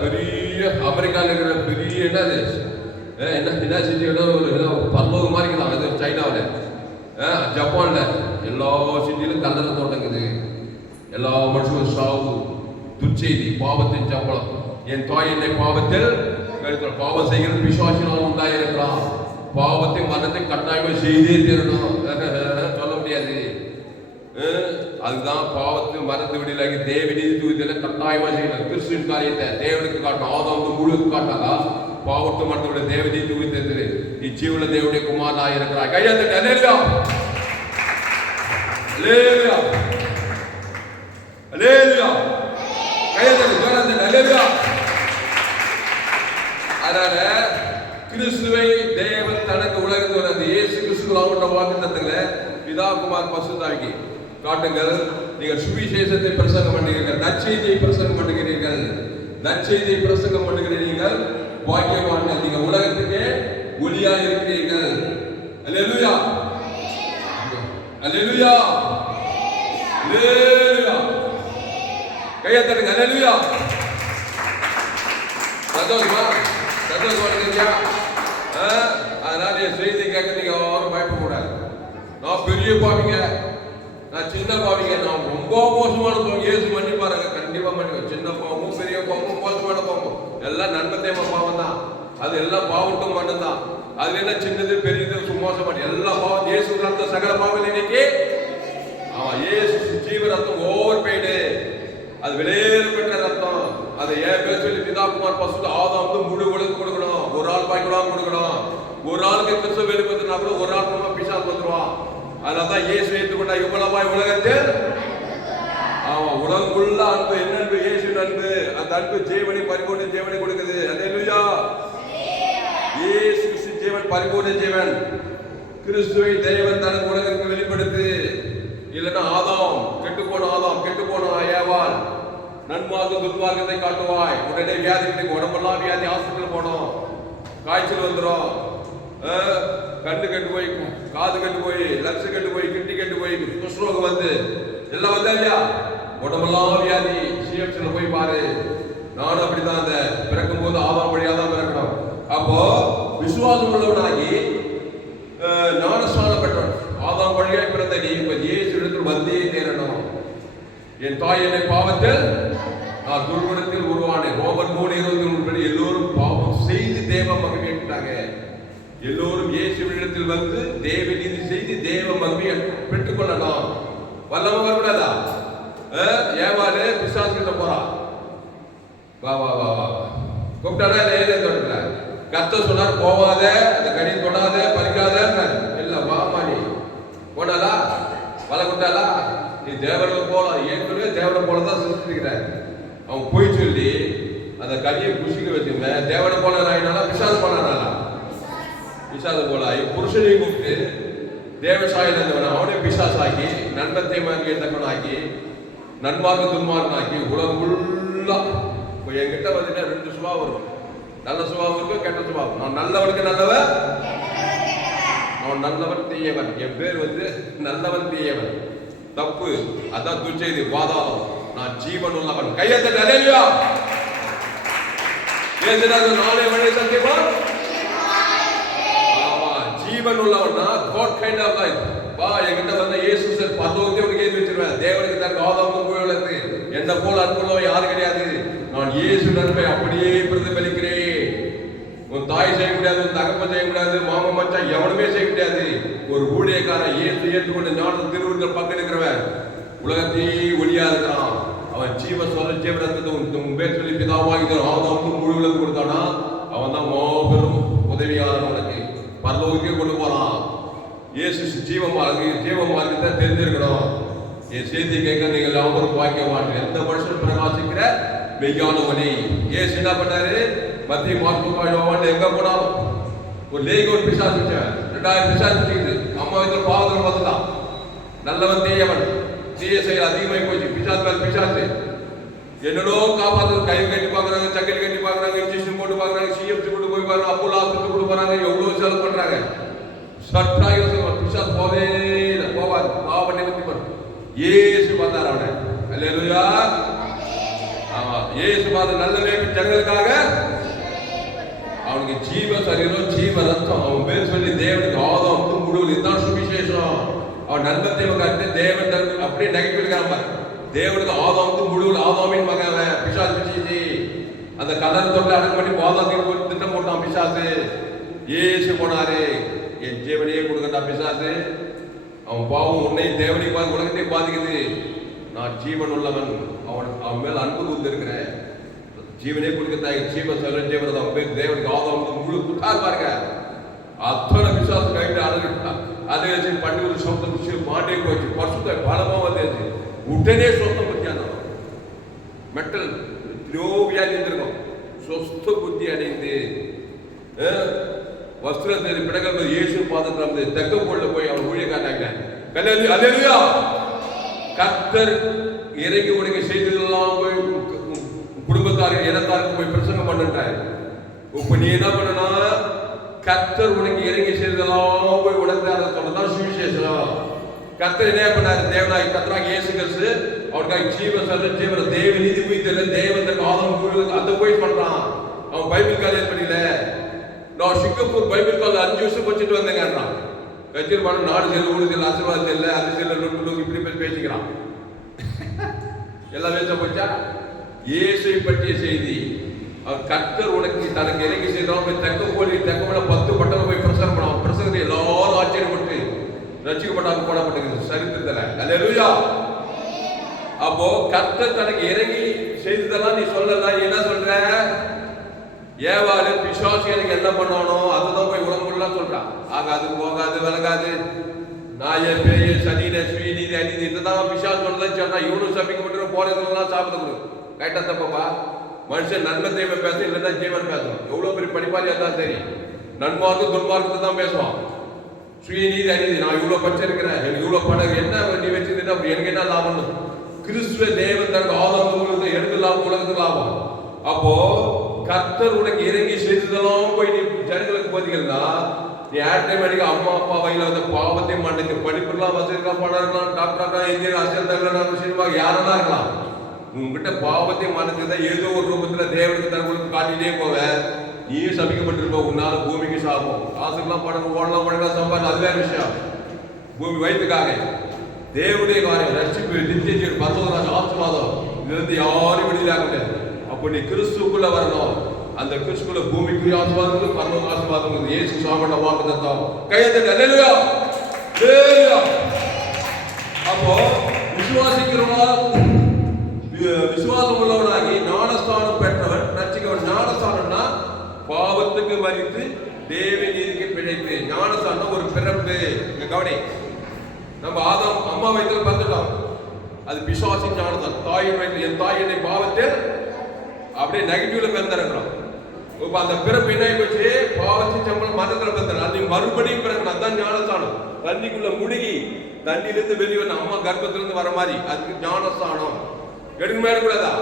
பெரிய அமெரிக்கால இருக்கிற பெரிய என்னது என்ன சிட்டி பல்லோக மாதிரி இருக்குதான். அது சைனாவில், ஜப்பான்ல எல்லா சிட்டியிலும் கல்லற தோட்டங்குது. எல்லா மனுஷனும் சாவு, துச்செய்தி, பாவத்தின் சம்பளம். என் தாய் என்னை பாவத்தில் பாவம் செய்கிறது விசுவாசினால் உண்டாயிருக்கிறான். பாவத்தை மரணத்தை கட்டாயமா செய்தே தீரணும், சொல்ல முடியாது. அதுதான் பாவத்தை மறந்து விடலாகி தேவ நீதி தூயத்தை கட்டாயமா செய்யணும். கிறிஸ்துவின் காரியத்தை தேவனுக்கு காட்டணும். ஆதாமுக்கு முழுவதுக்கு காட்டாதா பாவத்தை மறந்து விட தேவ நீதி தூயத்தை இச்சீவுள்ள தேவனுடைய குமாரனாக இருக்கிறார். கையாத்த அல்லேலூயா, அல்லேலூயா, அல்லேலூயா. கையாத்த ஜோராத்த அல்லேலூயா. அதனால கிறிஸ்துவை தேவன் தனக்கு உலகத்தில் வந்தது. இயேசு கிறிஸ்து அவருடைய வாக்குத்தத்தங்களை பிதா குமார் பரிசுத்தாவிக்கு காட்டுங்கள். நீங்கள் சுவிசேஷத்தை பிரசங்கம் பண்ணுகிறீர்கள், நற்செய்தியை பிரசங்கம் பண்ணுகிறீர்கள். நற்செய்தியை பிரசங்கம் பண்ணுகிறீர்கள், பாக்கியவான்கள். நீங்கள் உலகத்துக்கே ஒளியா இருக்கிறீர்கள். அல்லேலூயா, அல்லேலூயா, அல்லேலூயா. கையை தட்டுங்க. அல்லேலூயா. சந்தோஷமா, சந்தோஷமா இருக்கீங்க. அதனால என் செய்தி கேட்க நீங்க யாரும் பயப்படக்கூடாது. நான் பெரிய பாவிங்க, நான் சின்ன பாவிங்க, நான் ரொம்ப மோசமான பாவம். இயேசு மன்னி பாருங்க, கண்டிப்பா மன்னிப்பேன். சின்ன பாவமும் பெரிய பாவமும் மோசமான பாவமும் எல்லாம் நன்மத்தேம பாவம் தான். அது எல்லாம் பாவட்டும் மட்டும் தான். அது என்ன சின்னது பெரியது மோசமான எல்லா பாவம் இயேசு ரத்த சகல பாவம் இன்னைக்கு. இயேசு ஜீவ ரத்தம் ஓவர் பெய்டு, அது வெளியேறு பெற்ற ரத்தம். அதை ஏன் பேர் சொல்லி பிதா குமார் பசுத்த ஆதாம் முழு உலகம் கொடுக்கணும். ஒரு ஆள் பாய்க்கலாம் கொடுக்கணும். ஒரு ஆளுக்கு கிறிஸ்துவ வெளிப்படுத்தினா கூட ஒரு ஆள் நம்ம பிசாசு வந்துருவான். அதனால்தான் இயேசு ஏற்றுக்கொண்டா இவ்வளவாய் உலகத்தில். உலகம் ஃபுல்லா அன்பு. என்ன அன்பு? இயேசு அன்பு. அந்த அன்பு ஜீவனை பரிபூர்ண ஜீவனை கொடுக்குது. அல்லேலூயா. இயேசு கிறிஸ்து ஜீவன், பரிபூர்ண ஜீவன். கிறிஸ்துவை தேவன் தனக்கு உலகத்துக்கு வெளிப்படுத்து. இல்லைன்னா ஆதாம் கெட்டு போன ஏவாள் நன்மார்க்கம் துன்மார்க்கத்தை காட்டுவாய். உடனே வியாதி கிடைக்கும், உடம்பெல்லாம் வியாதி, ஹாஸ்பிட்டல் போனோம், காய்ச்சல் வந்துடும், கண்ணு கெட்டு போய், காது கெட்டு போய், லக்ஸ் கெட்டு போய், கிட்டி கெட்டு போய், குஷ்ரோகம் வந்து எல்லாம் வந்தா இல்லையா? உடம்பெல்லாம் வியாதி. சிஎம்சில போய் பாரு. நானும் அப்படித்தான். அந்த பிறக்கும் போது ஆதாம் வழியா தான் பிறக்கணும். அப்போ விசுவாசம் உள்ளவனாகி ஞானஸ்நானம் பெற்றவன் ஆதாம் வழியாய் பிறந்த நீ இப்ப இயேசு இடத்தில் வந்தே தேரணும். என் தாய் என்னை பாவத்தில் நான் துர்குணத்தில் உருவானேன். ரோமர் 3:23 எல்லோரும் பாவம் செய்து தேவ மகிமையிட்டாங்க. எல்லோரும் இயேசுவினிடத்தில் வந்து தேவ நீதி செய்து தேவ மகிமையை பெற்றுக் கொள்ளலாம். வல்லம வரக்கூடாதா? ஏவாளு பிசாசு கிட்ட போறான். வா வா வா வா கூப்பிட்டானா நேரே தொடரல. கர்த்தர் சொன்னார் போவாத, அந்த கனியை தொடாத, பறிக்காத. இல்ல வா மாடி போனாலா வலை கொண்டாலா? நீ தேவனை போல ஏற்கனவே தேவனை போலதான் சிருஷ்டிக்கிறார். அவன் போய் சொல்லி அந்த கனியை குஷிக்க வச்சுங்க. தேவனை போல ஆயினாலா பிசாசு போனானா? பிசாசு போல ஆகி புருஷனையும் கூப்பிட்டு தேவசாயில் இருந்தவன் அவனே பிசாசாக்கி நன்மத்தை தக்கனாக்கி நன்மார்க்க துன்மார்க்கனாக்கி உலகம் ஃபுல்லா. இப்போ என்கிட்ட வந்துட்டா 2 சுபாவம் வரும். நல்ல சுபாவம் இருக்கும், கெட்ட சுபாவம். நான் நல்லவனுக்கு நல்லவன், அவன் நல்லவன் தீயவன். என் பேர் நல்லவன் தீயவன். தப்பு, அதான் துச்செய்தி, பாதாளம். நான் ஜீவன் உள்ளவன். கையெழுத்து அலேலுயா. நானே வழி சத்தியமா. ஆமா, ஜீவன் உள்ளவன். God kind of life. வா என்கிட்ட வந்த இயேசு சார் பரலோகத்தை உனக்கு எழுதி வச்சிருவேன். தேவனுக்கு தன் ஆதாமும் போயுள்ளது. என்ன போல அன்புள்ளவன் யாரும் கிடையாது. நான் இயேசு நன்மை அப்படியே பிரதிபலிக்கிறேன். உன் தாய் செய்ய முடியாது, உன் தகப்பன் செய்ய முடியாது, மாமா மச்சான் எவனுமே செய்ய முடியாது. ஒரு ஊழியக்காரன் இயேசு ஏற்றுக்கொண்டு ஞான திருவுருக்கள் பங்கெடுக்கிறவன் உலகத்தையே ஒளியா இருக்கிறான். அவன் ஜீவ சொல்ல ஜீவனத்துக்கு உன் பேர் சொல்லி பிதாவாகி ஆதாமுக்கு முழு உலகம் கொடுத்தானா அவன் தான் மாபெரும் உதவியாளர். உனக்கு பரலோகத்தையே கொண்டு போறான். இயேசு ஜீவமார்க்கத்தை தெரிஞ்சிருக்கணும். என் செய்தி கேட்க நீங்கள் யாவரும் பாக்கியவான். எந்த மனுஷன் பிரகாசிக்கிற மெய்யான ஒளி. இயேசு என்ன பண்ணாரு? மத்திய மார்க்கு எங்க போனாலும் ஒரு லேக ஒரு பிசாசு வச்சவன் 2000 பிசாசு வச்சுக்கிது. அம்மா வீட்டில் பாவத்தில் வந்துட்டான். நல்லவன் தீயவன். தீய செயல் அதிகமாகி போச்சு. பிசாசு மேல் பிசாசு என்னடோ காப்பாற்று. கை கட்டி பார்க்குறாங்க, சக்கல் கட்டி பார்க்குறாங்க, இன்ஜெக்ஷன் போட்டு பார்க்குறாங்க, சிஎம்சி கொண்டு போய் பாருங்க, அப்போ ஹாஸ்பிட்டல் கொண்டு போறாங்க. எவ்வளோ செலவு பண்றாங்க. சட்டாக பிசாசு போவே இல்லை, போவாது. பாவனை பற்றி பாரு. இயேசு பார்த்தார் அவனை. அல்லேலூயா. ஆமா, இயேசு பார்த்து நல்ல மேய்ப்பு ஜனங்களுக்காக அவனுக்கு ஜீவ சரீரம் ஜீவ ரத்தம். அவன் பேர் சொல்லி தேவனுக்கு ஆதாமுக்கு முழு. இதுதான் சுவிசேஷம். அவன் நன்மத்தை கட்டு தேவன் அப்படியே நகைப்பிருக்காம தேவனுக்கு ஆதாமுக்கு முழு. ஆதாமின் மகன் பிசாசு பிடிச்சி அந்த கலர் தொண்டை அடக்கு பண்ணி பாதாத்துக்கு ஒரு திட்டம் போட்டான் பிசாசு. இயேசு போனாரு. என் ஜீவனையே கொடுக்கட்டா பிசாசு. அவன் பாவம் உன்னையும் தேவனையும் பார்த்து உலகத்தையும் பாதிக்குது. நான் ஜீவன் உள்ளவன். அவன் மேல அன்பு கொடுத்திருக்கிறேன். ஜீவனே கொடுக்க ஜீவ சொல்ல ஜீவன் அவன் பேர் தேவனுக்கு ஆதாமுக்கு முழு குட்டார் பாருங்க. அத்தனை விசுவாசம் கைட்டு அழகிட்டான். அதை வச்சு பண்ணி ஒரு சொந்தம் விஷயம் மாட்டே போச்சு. பசுத்த பலமா வந்துச்சு. உடனே சொந்த புத்தி அடைந்தோம். மெட்டல் வியாதி இருந்திருக்கும். சொஸ்த புத்தி அடைந்து வஸ்திரத்தை பிடங்கள் இயேசு பாதத்துல தெக்க போல போய் அவன் ஊழியக்காரனாங்க. அல்லேலூயா. கர்த்தர் இறங்கி உனக்கு செய்ததெல்லாம் போய் குடும்பத்தாருக்கு இனத்தாருக்கு போய் பிரசங்கம் பண்ணுறாரு. இப்ப நீ என்ன பண்ணனா? கர்த்தர் உனக்கு இறங்கி செய்ததெல்லாம் போய் உனக்கு சொன்னதான் சுவிசேஷம். கர்த்தர் என்ன பண்ணாரு? தேவனாய் கர்த்தராக இயேசு கிறிஸ்து அவனுக்காக ஜீவ சொல்ல ஜீவன தேவ நீதி போய்த்தல தேவனுக்கு ஆதம் அதை போய் பண்றான். அவன் பைபிள் காலேஜ் பண்ணல. நான் சிங்கப்பூர் பைபிள் காலேஜ் 5 வருஷம் வச்சுட்டு வந்தேங்க. கட்சியில் பண்ண நாடு செல்ல ஊடு செல்ல ஆசீர்வாதம் செல்ல அது செல்ல நொட்டு இப்படி பேசிக்கிறான். எல்லாம் பேச போச்சா? இயேசை பற்றிய செய்தி. அவர் கர்த்தர் உனக்கு தனக்கு இறங்கி செய்தாலும் போய் தெக்க போய் தெக்க போல 10 பட்டணம் போய் பிரசங்கம் பண்ணுவான். பிரசங்கத்தை எல்லாரும் ஆச்சரியப்பட்டு ரட்சிக்கப்பட்டாங்க போடப்பட்டது சரித்திரத்துல. அல்லேலூயா. அப்போ கர்த்தர் தனக்கு இறங்கி செய்ததெல்லாம் நீ சொல்லலாம். என்ன சொல்ற? ஏவாறு பிசாசு எனக்கு என்ன பண்ணணும் அதுதான் போய் உடம்புலாம் சொல்றான். ஆகாது போகாது விலகாது நாய பேய சனீன ஸ்ரீநீதி அநீதி இதுதான் பிசாசு சொல்றதுன்னு சொன்னா இவனும் சபிக்கப்பட்டு போறதுலாம் சாப்பிட கொடு. ரைட்டா தப்பப்பா? மனுஷன் நன்மை தேவை பேச இல்லைன்னா ஜீவன் பேசணும். எவ்வளவு பெரிய படிப்பாளியா தான் சரி நன்மார்க்கு துன்மார்க்கத்தை தான் பேசுவான். ஸ்ரீநீதி அநீதி நான் இவ்வளவு படிச்சிருக்கிறேன், எனக்கு இவ்வளவு படம் என்ன நீ வச்சிருந்தா எனக்கு என்ன லாபம்? கிறிஸ்துவ தேவன் தனக்கு ஆதாரம் எடுத்து லாபம் உலகத்துக்கு லாபம். அப்போ கர்த்தர் உனக்கு இறங்கி செய்ததெல்லாம் போய் நீ ஜனங்களுக்கு போதீங்கன்னா நீ ஆட்டோமேட்டிக்கா அம்மா அப்பா வகையில வந்து பாவத்தை மாட்டேங்க. படிப்புலாம் வசதிக்கலாம், பணம் இருக்கலாம், டாக்டரா இன்ஜினியர் அரசியல் தலைவர் சினிமா யாரெல்லாம் இருக்கலாம். உங்ககிட்ட பாவத்தை மாட்டேங்க ஏதோ ஒரு ரூபத்துல தேவனுக்கு தனக்கு காட்டிட்டே போவேன். நீயும் சபிக்கப்பட்டிருப்ப. உன்னால பூமிக்கு சாபம். காசுக்கெல்லாம் பணம் ஓடலாம் பணம் சம்பாதி அது வேற விஷயம். பூமி வயிற்றுக்காக தேவனுடைய காரியம் ரட்சிப்பு நித்திய பரலோக ஆசீர்வாதம் இதுல இருந்து யாரும் விடுதலாக முடியாது. அப்போ நீ கிறிஸ்துக்குள்ள வரணும். அந்த கிறிஸ்துக்குள்ள பூமிக்குரிய ஆசீர்வாதம் பரலோக ஆசீர்வாதம் இயேசு சுவாமியோட வாக்குத்தத்தம். கையெழுத்து. அல்லேலூயா. அல்லேலூயா. அப்போ விசுவாசிக்கிறவனா விசுவாசம் உள்ளவனாகி ஞானஸ்தானம் பெற்றவன் பாவத்துக்கு மரித்து தேவ நீதிக்கு பிழைத்து. ஞானஸ்தானம் ஒரு பிறப்பு. கவனி, நம்ம ஆதாம் அம்மா வயிற்றுல பிறந்துட்டோம், அது பிசாசின் ஞானஸ்தானம். தாயின் வயிற்று என் தாய் என்னை பாவத்தில் அப்படியே நெகட்டிவ்ல பிறந்திருக்கிறோம். இப்ப அந்த பிறப்பு என்ன போச்சு? பாவத்தின் சம்பளம் மரணத்துல பிறந்த அது மறுபடியும் பிறக்கணும். அதுதான் ஞானஸ்தானம். தண்ணிக்குள்ள முழுகி தண்ணியிலிருந்து வெளியே அம்மா கர்ப்பத்திலிருந்து வர மாதிரி அதுக்கு ஞானஸ்தானம். எடுக்க மேல கூடாதா?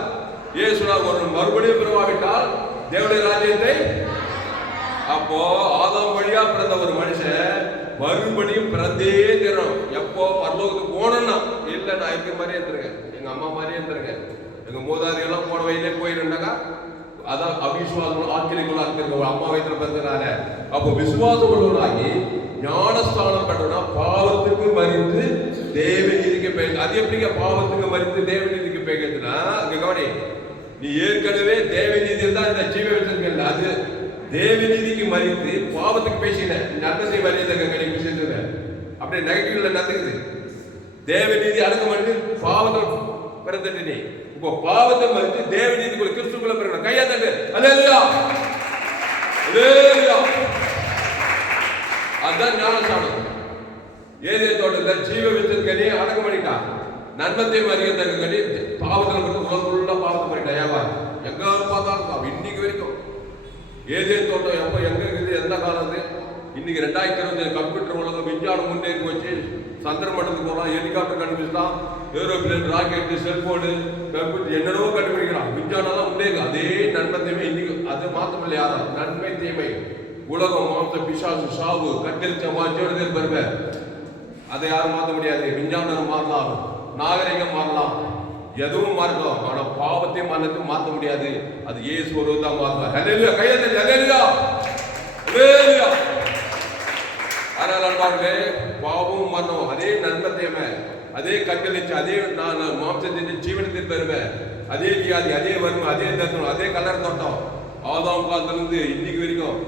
இயேசுனா ஒரு மறுபடியும் பிறவாவிட்டால் தேவனுடைய ராஜ்யத்தை. அப்போ ஆதாம் வழியா பிறந்த ஒரு மனுஷன் மறுபடியும் பிறந்தே தரணும். எப்போ பரலோகத்துக்கு போனோம்னா இல்ல நான் இருக்கிற மாதிரியே இருந்திருக்கேன், எங்க அம்மா மாதிரியே இருந்திருக்கேன், எங்க மூதாதிரியெல்லாம் போன வயலே போயிருந்தாக்கா அதான் அவிசுவாசம் ஆக்கிரிக்குள்ள இருக்கிற அம்மா வயிற்றுல பிறந்தனால. அப்போ விசுவாசம் உள்ளவராகி ஞானஸ்தானம் பெற்றோம்னா பாவத்துக்கு மரித்து தேவ நீதிக்கு பெயர். அது எப்படிங்க பாவத்துக்கு மரித்து தேவ நீதிக்கு பெயர்னா? கவனி, நீ ஏற்கனவே தேவ நீதியில் தான் இந்த ஜீவ வச்சிருக்கல, அது தேவ நீதிக்கு மரித்து பாவத்துக்கு பேசின நன்மை வரையதை விஷயத்துல அப்படியே நெகட்டிவ்ல நடக்குது. தேவ நீதி அடக்க மாட்டு பாவத்தில் பிறந்துட்டு நீ இப்போ பாவத்தை மறுத்து தேவ நீதிக்குள்ள கிறிஸ்துக்குள்ள பிறக்கணும். கையா தட்டு. அல்லேலூயா, அல்லேலூயா. அதான் ஞானஸ்தானம். ஏதேன் தோட்டத்தில் ஜீவ விருட்சத்துக்கு அடக்கம் பண்ணிட்டான். நன்மத்தை அறியத்தக்க பாவத்தில் மட்டும் உலகம் ஃபுல்லா பாவத்தை பண்ணிட்டான். ஏவார் எங்க பார்த்தாலும் இன்னைக்கு வரைக்கும் ஏதேன் தோட்டம் எப்போ எங்க இருக்குது, எந்த காலத்து? இன்னைக்கு 2020 கம்ப்யூட்டர் உலகம் விஞ்ஞானம் முன்னேறி போச்சு. சந்திர மண்டலத்துக்கு போகலாம், ஹெலிகாப்டர் கண்டுபிடிச்சான், ஏரோப்ளேன், ராக்கெட், செல்போனு, கம்ப்யூட்டர் என்னென்னவோ கண்டுபிடிக்கிறான். விஞ்ஞானம் முன்னேறி அதே நன்மை தீமை இன்னைக்கு அதை மாற்றம் இல்லை. யாரும் நன்மை தீமை உலகம் மாம்ச பிசாசு சாவு கட்டெரிச்ச மாற்றோடு பெருமை அதை யாரும் மாற்ற முடியாது. விஞ்ஞானம் மாறலாம், நாகரிகம் மாறலாம், எதுவும் மாறலாம், ஆனா பாவத்தை மரணத்தை மாற்ற முடியாது. அது இயேசு ஒருவர் தான் மாறுவார். ஹல்லேலூயா, கையெழுத்து. ஹல்லேலூயா, ஹல்லேலூயா. ஆனால் அன்பார்களே, பாவமும் மரணம் அதே நன்மை தேவை, அதே கட்டளிச்சு, அதே நான் மாம்சத்தின் ஜீவனத்தின் பெருமை, அதே வியாதி, அதே வறுமை, அதே தர்மம், அதே கலர் தோட்டம். ஆதாம் காலத்திலிருந்து இன்னைக்கு வரைக்கும்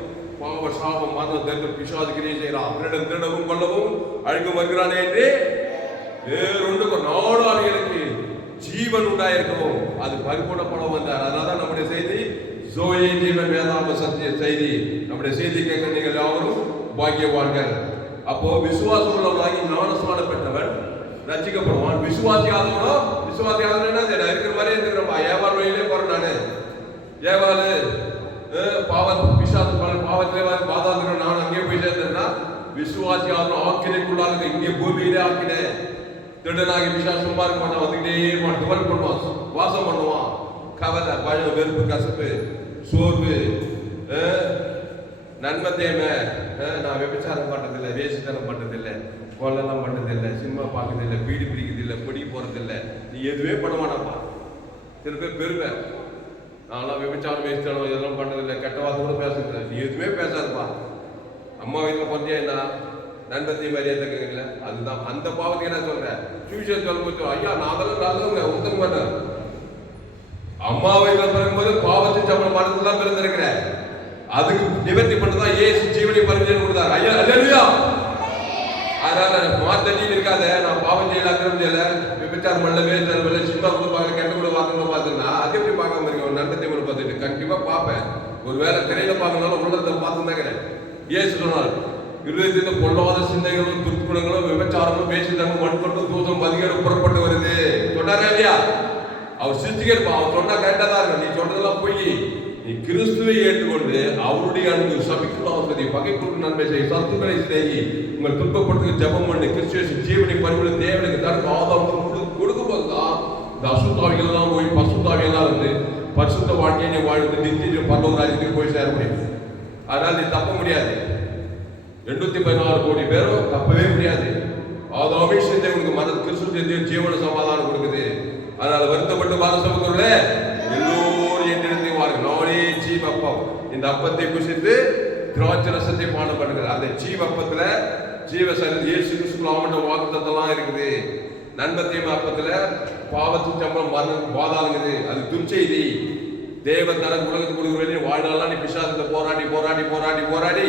பாவ சாபம் மரணம் தர்மம் பிசாசு கிரியை செய்யறான். அவரிடம் திருடவும் கொள்ளவும் அழுக்கும் வருகிறானே என்று வேறொன்றுக்கு நாடாளிகளுக்கு ஜீவன் உண்டாயிருக்கவும் அது பரிபூர்ணப்பட வந்தார். அதனால நம்முடைய செய்தி ஜோயே ஜீவன் வேதாந்த சத்திய செய்தி. நம்முடைய செய்தி கேட்க நீங்கள் யாவரும் பாக்கியவான்கள். அப்போ விசுவாசம் உள்ளவனாகி ஞானஸ்நானம் பெற்றவன் ரட்சிக்கப்படுவான். விசுவாசியாதவனோ விசுவாசியாதவன் என்ன இருக்கிற மாதிரி இருக்கிறப்பா. ஏவாள் வழியிலே போறேன் நானு. ஏவாள் பாவம் பிசாசு பாவத்திலே பாதாள நான் அங்கே போய் சேர்ந்தேன்னா விசுவாசியாதவன் ஆக்கினைக்குள்ளாக இங்கே பூமியிலே ஆக்கினேன். திருடனாகி பிசாசு சும்மா இருக்க மாட்டான், வந்துகிட்டே துவல் பண்ணுவான், வாசம் பண்ணுவான். கவலை, பயம், வெறுப்பு, கசப்பு, சோர்வு, நன்மை தேவை. நான் விபச்சாரம் பண்றதில்லை, வேசித்தனம் பண்றதில்லை, கொள்ளலாம் பண்றதில்லை, சினிமா பார்க்கறதில்லை, பீடி பிடிக்கிறதில்லை, பொடி போறதில்லை, நீ எதுவே பண்ண மாட்டாப்பா. சில பேர் பெருமை, நான்லாம் விபச்சாரம் வேசித்தனம் இதெல்லாம் பண்றதில்லை, கெட்ட வார்த்தை கூட பேசுறதில்லை, நீ எதுவுமே பேசாதுப்பா. அம்மா வீட்டில் கொஞ்சம் என்ன நண்பத்தை மரியாதைக்கல, அதுதான் அந்த பாவத்தை என்ன சொல்றேன். டியூஷன் சொல்லும்போது ஐயா நான் அதெல்லாம் நல்லவங்க ஒத்துக்க மாட்டேன். அம்மா வயிற்றில் பிறகும்போது பாவத்தின் சம்பளம் மரணத்துல பிறந்திருக்கிறேன். அதுக்கு நிவர்த்தி பண்ணதான் ஏசு ஜீவனை பரிஞ்சயம் கொடுத்தாரு. ஐயா அல்லேலூயா. அதனால மாத்தண்ணின்னு இருக்காத, நான் பாவம் செய்யல, அக்கிரமம் செய்யல, விபச்சாரம் பண்ணல, வேலை சினிமா கூட பார்க்கல, கெட்ட கூட பார்க்கணும் பார்த்தேன்னா அது எப்படி பார்க்காம இருக்கேன். நண்பத்தை கூட பார்த்துட்டு கண்டிப்பா பார்ப்பேன். ஒரு வேலை திரையில பார்க்கணும் உள்ளத்தை பார்த்துருந்தாங்க. ஏசு சொன்னார், இருதயத்திலிருந்து பொல்லாத சிந்தைகளும் துர்க்குணங்களும் விபச்சாரங்களும் பேசிட்டாங்க மண்பட்டு தூசம் அதிகாரம் புறப்பட்டு வருது சொன்னாரா இல்லையா? அவர் சிருஷ்டிகர் அவர் சொன்னா கரெக்டா தான் இருக்கும். நீ சொன்னதெல்லாம் போய் நீ கிறிஸ்துவை ஏற்றுக்கொண்டு அவருடைய அன்பு சபிக்குள்ள பகைக்குள் நன்மை செய்ய சத்துக்களை செய்யி உங்கள் துன்பப்படுத்துக்கு ஜபம் பண்ணி கிறிஸ்துவ ஜீவனை பரிவுள்ள தேவனுக்கு தனக்கு ஆதாரம் கொடுக்கும் போதுதான் இந்த அசுத்தாவிகள் எல்லாம் போய் பசுத்தாவியெல்லாம் வந்து பரிசுத்த வாழ்க்கையை வாழ்ந்து நித்திய பரலோக ராஜ்யத்துக்கு போய் சேர முடியும். அதனால நீ தப்ப முடியாது. 816 கோடி பேரும் தப்பவே முடியாது. ஆதாமே செஞ்ச உங்களுக்கு மன கிறிஸ்து செஞ்ச ஜீவன சமாதானம் கொடுக்குது. அதனால வருத்தப்பட்டு பாரசமுக்குள்ள எல்லோரும் என்னிடத்தை வாருங்கள், நானே ஜீவப்பம். இந்த அப்பத்தை புசித்து திராட்சை ரசத்தை பானம் பண்ணுங்கள். அந்த ஜீவப்பத்துல ஜீவசரி இயேசு கிறிஸ்து ஆமண்ட வாக்குத்தத்தெல்லாம் இருக்குது. நன்மத்தையும் அப்பத்துல பாவத்தின் சம்பளம் மரணம் பாதாளுங்குது. அது துர்ச்செய்தி. தேவன் தனக்கு உலகத்துக்கு கொடுக்குற வாழ்நாள் நீ பிசாசத்தை போராடி போராடி போராடி போராடி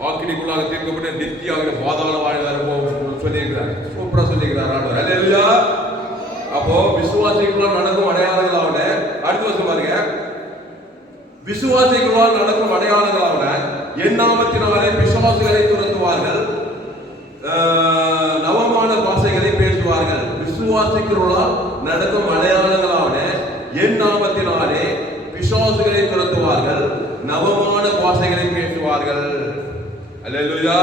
வாக்கினிக்குள்ளாக தீர்க்கப்பட்டு நித்தியாக பாதாள வாழ்வார் சொல்லியிருக்கிறார். சூப்பரா சொல்லியிருக்கிறார் ஆண்டவர். அல்லேலூயா. அப்போ விசுவாசிக்குள்ள நடக்கும் அடையாளங்களாக அடுத்த வருஷம் பாருங்க, விசுவாசிகளால் நடக்கும் அடையாளங்களாவன என் நாமத்தினாலே பிசாசுகளை துரத்துவார்கள், நவமான பாஷைகளை பேசுவார்கள். விசுவாசிகளால் நடக்கும் அடையாளங்களாவன என் நாமத்தினாலே பிசாசுகளை துரத்துவார்கள், நவமான பாஷைகளை பேசுவார்கள். அல்லேலூயா.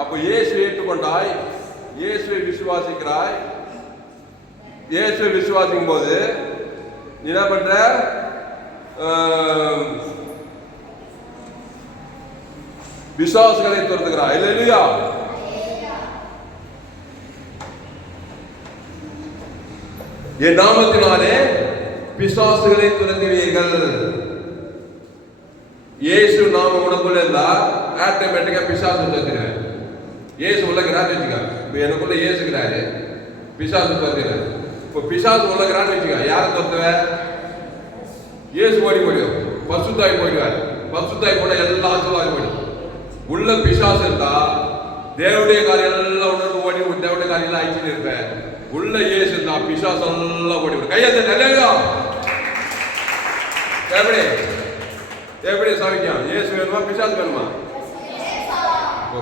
அப்போ இயேசுவை ஏற்றுக்கொண்டாய், இயேசுவை விசுவாசிக்கிறாய். இயேசுவை விசுவாசிக்கும் போது நீ என்ன பண்ற? விசுவாசிகளை துரத்துகிறாய். அல்லேலூயா. என் நாமத்தினாலே பிசாசுகளை துரத்துவீர்கள். இயேசு நாம உனக்குள்ள இருந்தா ஆட்டோமேட்டிக்கா பிசாசு துரத்துகிறார். இயேசு உள்ளகிறான்னு வச்சுக்க, இப்போ எனக்குள்ள இயேசுகிறாரு, பிசாசு துரத்துகிறார். இப்போ பிசாசு உள்ளகிறான்னு வச்சுக்க, யாரை துரத்துவ? இயேசு ஓடி போயிடுவார், பசுத்தாய் போயிடுவார். பசுத்தாய் போனா எல்லா ஆசீர்வாதம் போயிடும். உள்ள பிசாசு இருந்தா தேவனுடைய காரியம் எல்லாம் உணர்ந்து ஓடி தேவனுடைய காரியம் எல்லாம் ஆயிடுச்சுன்னு இருப்பேன். உள்ள இயேசு இருந்தா பிசாசு எல்லாம் ஓடி விடும். கையை எப்படி எப்படி சாமிக்கும்? இயேசு வேணுமா பிசாசு வேணுமா?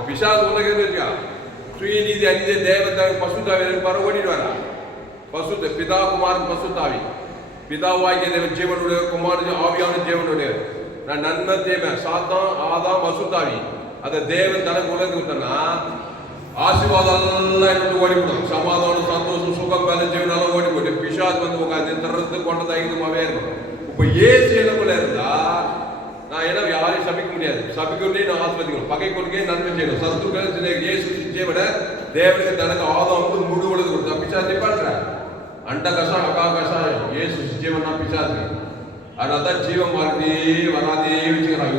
பிசாசு உனக்கு இருக்கா? சுயநீதி அநீதி தேவத்தை பசுத்தாவி பாரு ஓடிடுவாரா? பசுத்த பிதா குமாரன் பசுத்தாவி. பிதாவாகிய தேவன் ஜீவனுடைய, குமாரன் ஆவியான ஜீவனுடைய. நான் நன்மை தேவன் சாத்தான் ஆதாம் பசுத்தாவி. அதை தேவன் தனக்கு உலர்ந்து விட்டனா ஆசீர்வாதம் எல்லாம் என்னோட ஓடிவிடும். சமாதானம், சந்தோஷம், சுகம், பல ஜீவனாலும் ஓடிவிட்டு பிசாசு வந்து உட்காந்து திறந்து கொண்டதாகிதுமாவே இருக்கும். இப்ப இயேசு எனக்குள்ள இருந்தா நான் என்ன யாரையும் சபிக்க முடியாது. சபிக்கொண்டே நான் ஆஸ்வதிக்கணும், பகை கொள்கை நன்மை செய்யணும். சத்துக்களை இயேசு சிச்சை விட தேவனுக்கு தனக்கு ஆதம் வந்து முழு உலகு கொடுத்தா பிசாசை பண்ற அண்ட கஷாயம் அக்கா கஷாயம் இயேசு சிச்சைவனா பிசாசு. அதனால்தான் ஜீவ மார்க்கே வராதே வச்சுக்கிறான்.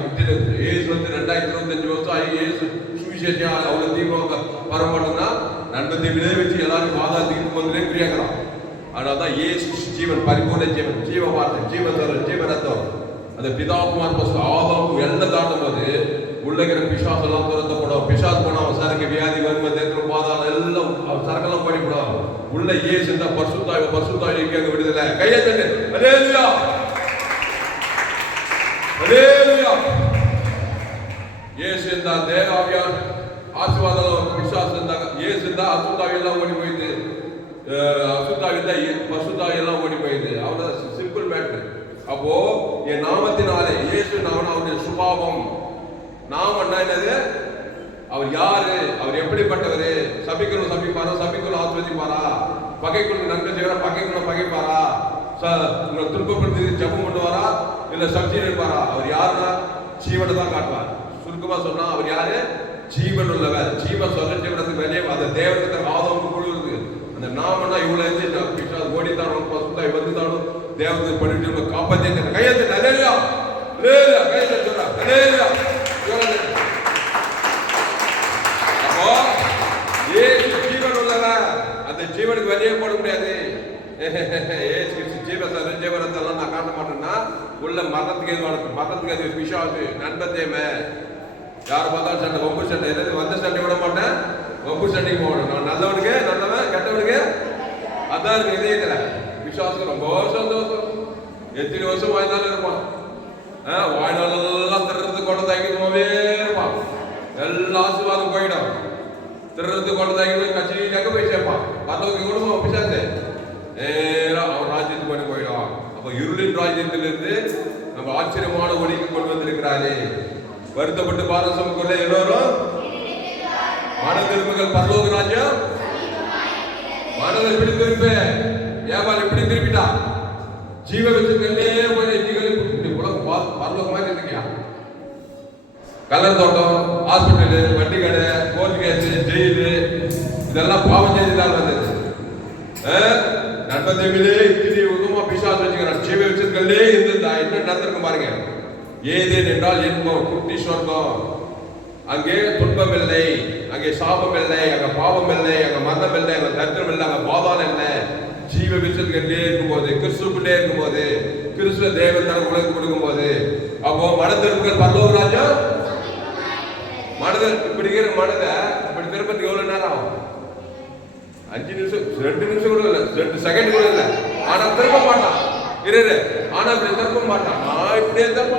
இயேசு வந்து 2025 வருஷம் ஆகி இயேசு சுவிசேஷம் அவ்வளவு தீபம் வரமாட்டோம்னா நண்பத்தை விட வச்சு எல்லாரும் வாதாத்துக்கு வந்து பிரியாங்கிறான். அதனால்தான் இயேசு ஜீவன், பரிபூர்ண ஜீவன், ஜீவ வார்த்தை, ஜீவன், ஜீவரத்தம். அந்த பிதாகுமார் பசு ஆதாம் எல்லாம் தாண்டும் போது உள்ளகிற பிசாசு எல்லாம் துரத்தப்படும். பிசாசு போனா அவன் சரக்கு வியாதி வறுமை தேக்கம் பாதாளம் எல்லாம் சரக்கெல்லாம் படிப்படும். உள்ள இயேசு இருந்தா பரிசுத்தாய் பரிசுத்தாய் அங்க விடுதலை. கையை தட்டு. அல்லேலூயா, அல்லேலூயா. இயேசு இருந்தா தேவாவியான் ஆசீர்வாதம். பிசாசு இருந்தாங்க, இயேசு இருந்தா அசுத்தாவி எல்லாம் ஓடி போயிடுது. அசுத்தாவி இருந்தா பசுத்தாவி எல்லாம் ஓடி போயிடுது. அவ்வளவு சிம்பிள் மேட்ரு. அப்போ என் நாமத்தினாலே இயேசு நாமம் அவருடைய சுபாவம். நாமன்னா என்னது? அவர் யாரு? அவர் எப்படிப்பட்டவரு? சபிக்கணும் சபிப்பாரா? சபிக்கணும் ஆஸ்வதிப்பாரா? பகைக்குள்ள நன்மை செய்வாரா? பகைக்குள்ள பகைப்பாரா? உங்களை துன்பப்படுத்தி ஜபம் பண்ணுவாரா? இல்ல சப்ஜி இருப்பாரா? அவர் யாருன்னா ஜீவனை தான் காட்டுவார். சுருக்கமா சொன்னா அவர் யாரு? ஜீவன் உள்ளவர். ஜீவன் சொல்ல ஜீவனத்துக்கு வெளியே அந்த தேவனுக்கு ஆதம் குழு இருக்கு. அந்த நாமன்னா இவ்வளவு ஓடித்தானும் பசுத்தாய் வந்துதானும் தேவனுக்கு பண்ணிட்டு காப்பாத்தி கையெழுத்து. அல்லேலூயா, அல்லேலூயா. கையெழுத்து சொல்றா. அல்லேலூயா. அப்போ இயேசு ஜீவன் உள்ளவர். அந்த ஜீவனுக்கு வெளியே போட முடியாது. ஜீவரத்தெல்லாம் நான் காட்ட மாட்டேன்னா உள்ள மரணத்துக்கு எது நடக்கும்? மரணத்துக்கு எது? பிசாசு, நண்பத்தேமை. யாரை பார்த்தாலும் சண்டை, ஒப்பு சண்டை. எதாவது வந்த சண்டை விட மாட்டேன், ஒப்பு சண்டைக்கு போகணும். நான் நல்லவனுக்கு நல்லவன், கெட்டவனுக்கு அதான் இருக்கு இதயத்துல. விசுவாசம் ரொம்ப சந்தோஷம். எத்தனை வருஷம் வாழ்ந்தாலும் இருப்பான். வாழ்நாளெல்லாம் திருறது கொண்டு தாங்கிட்டுமாவே இருப்பான். எல்லா ஆசீர்வாதம் போயிடும். திருறது கொண்டு தாங்கிட்டு கட்சி எங்க போய் சேர்ப்பான். மற்றவங்க குடும்பம் பிசாசு நேரா அவன் ராஜ்யத்துக்கு பண்ணி போயிடும். அப்ப இருளின் ராஜ்யத்திலிருந்து நம்ம ஆச்சரியமான ஒளிக்கு கொண்டு வந்திருக்கிறாரே. வருத்தப்பட்டு பாரசம் கொள்ள எல்லோரும் மன திரும்புகள், பரலோக ராஜ்யம் மனதை எப்படி திருப்ப? ஏவாள் எப்படி திருப்பிட்டா? ஜீவ வச்சுக்கலே உலகம் பரலோக மாதிரி இருக்கியா? கலர் தோட்டம், ஹாஸ்பிட்டலு, வண்டி கடை, கோர்ட் கேஸ், ஜெயிலு, இதெல்லாம் பாவம் செய்துதான் வந்தது. நண்பத்தேவிலே இத்தனை உதமா பிசாசு வச்சுக்கிறான். ஜீவ வச்சிருக்கலே இருந்தா என்ன நடந்திருக்கும் பாருங்க. ஏதேன் என்றால் என்போம் குட்டி சொர்க்கம். அங்கே துன்பம் இல்லை, அங்கே சாபம் இல்லை, அங்க பாவம் இல்லை, அங்க மரணம் இல்லை, அங்க தரித்திரம் இல்லை, அங்க பாதாளம் இல்லை. ஜீவ விசுவாசத்திலே இருக்கும்போது, கிறிஸ்துக்குள்ளே இருக்கும்போது, கிறிஸ்துவ தேவன் தனக்கு உலகம் கொடுக்கும்போது, அப்போ மனதிருப்புகள் பரலோக ராஜ்யம் மனதில் இப்படி இருக்கிற மனதை இப்படி திருப்பத்துக்கு எவ்வளவு நேரம் ஆகும்? 5 நிமிஷம், 2 நிமிஷம் கூட இல்லை, 2 செகண்ட் கூட இல்லை. ஆனா திரும்ப மாட்டான். இரு ஆனா அப்படி தப்ப மாட்டான். நான் இப்படியே தான்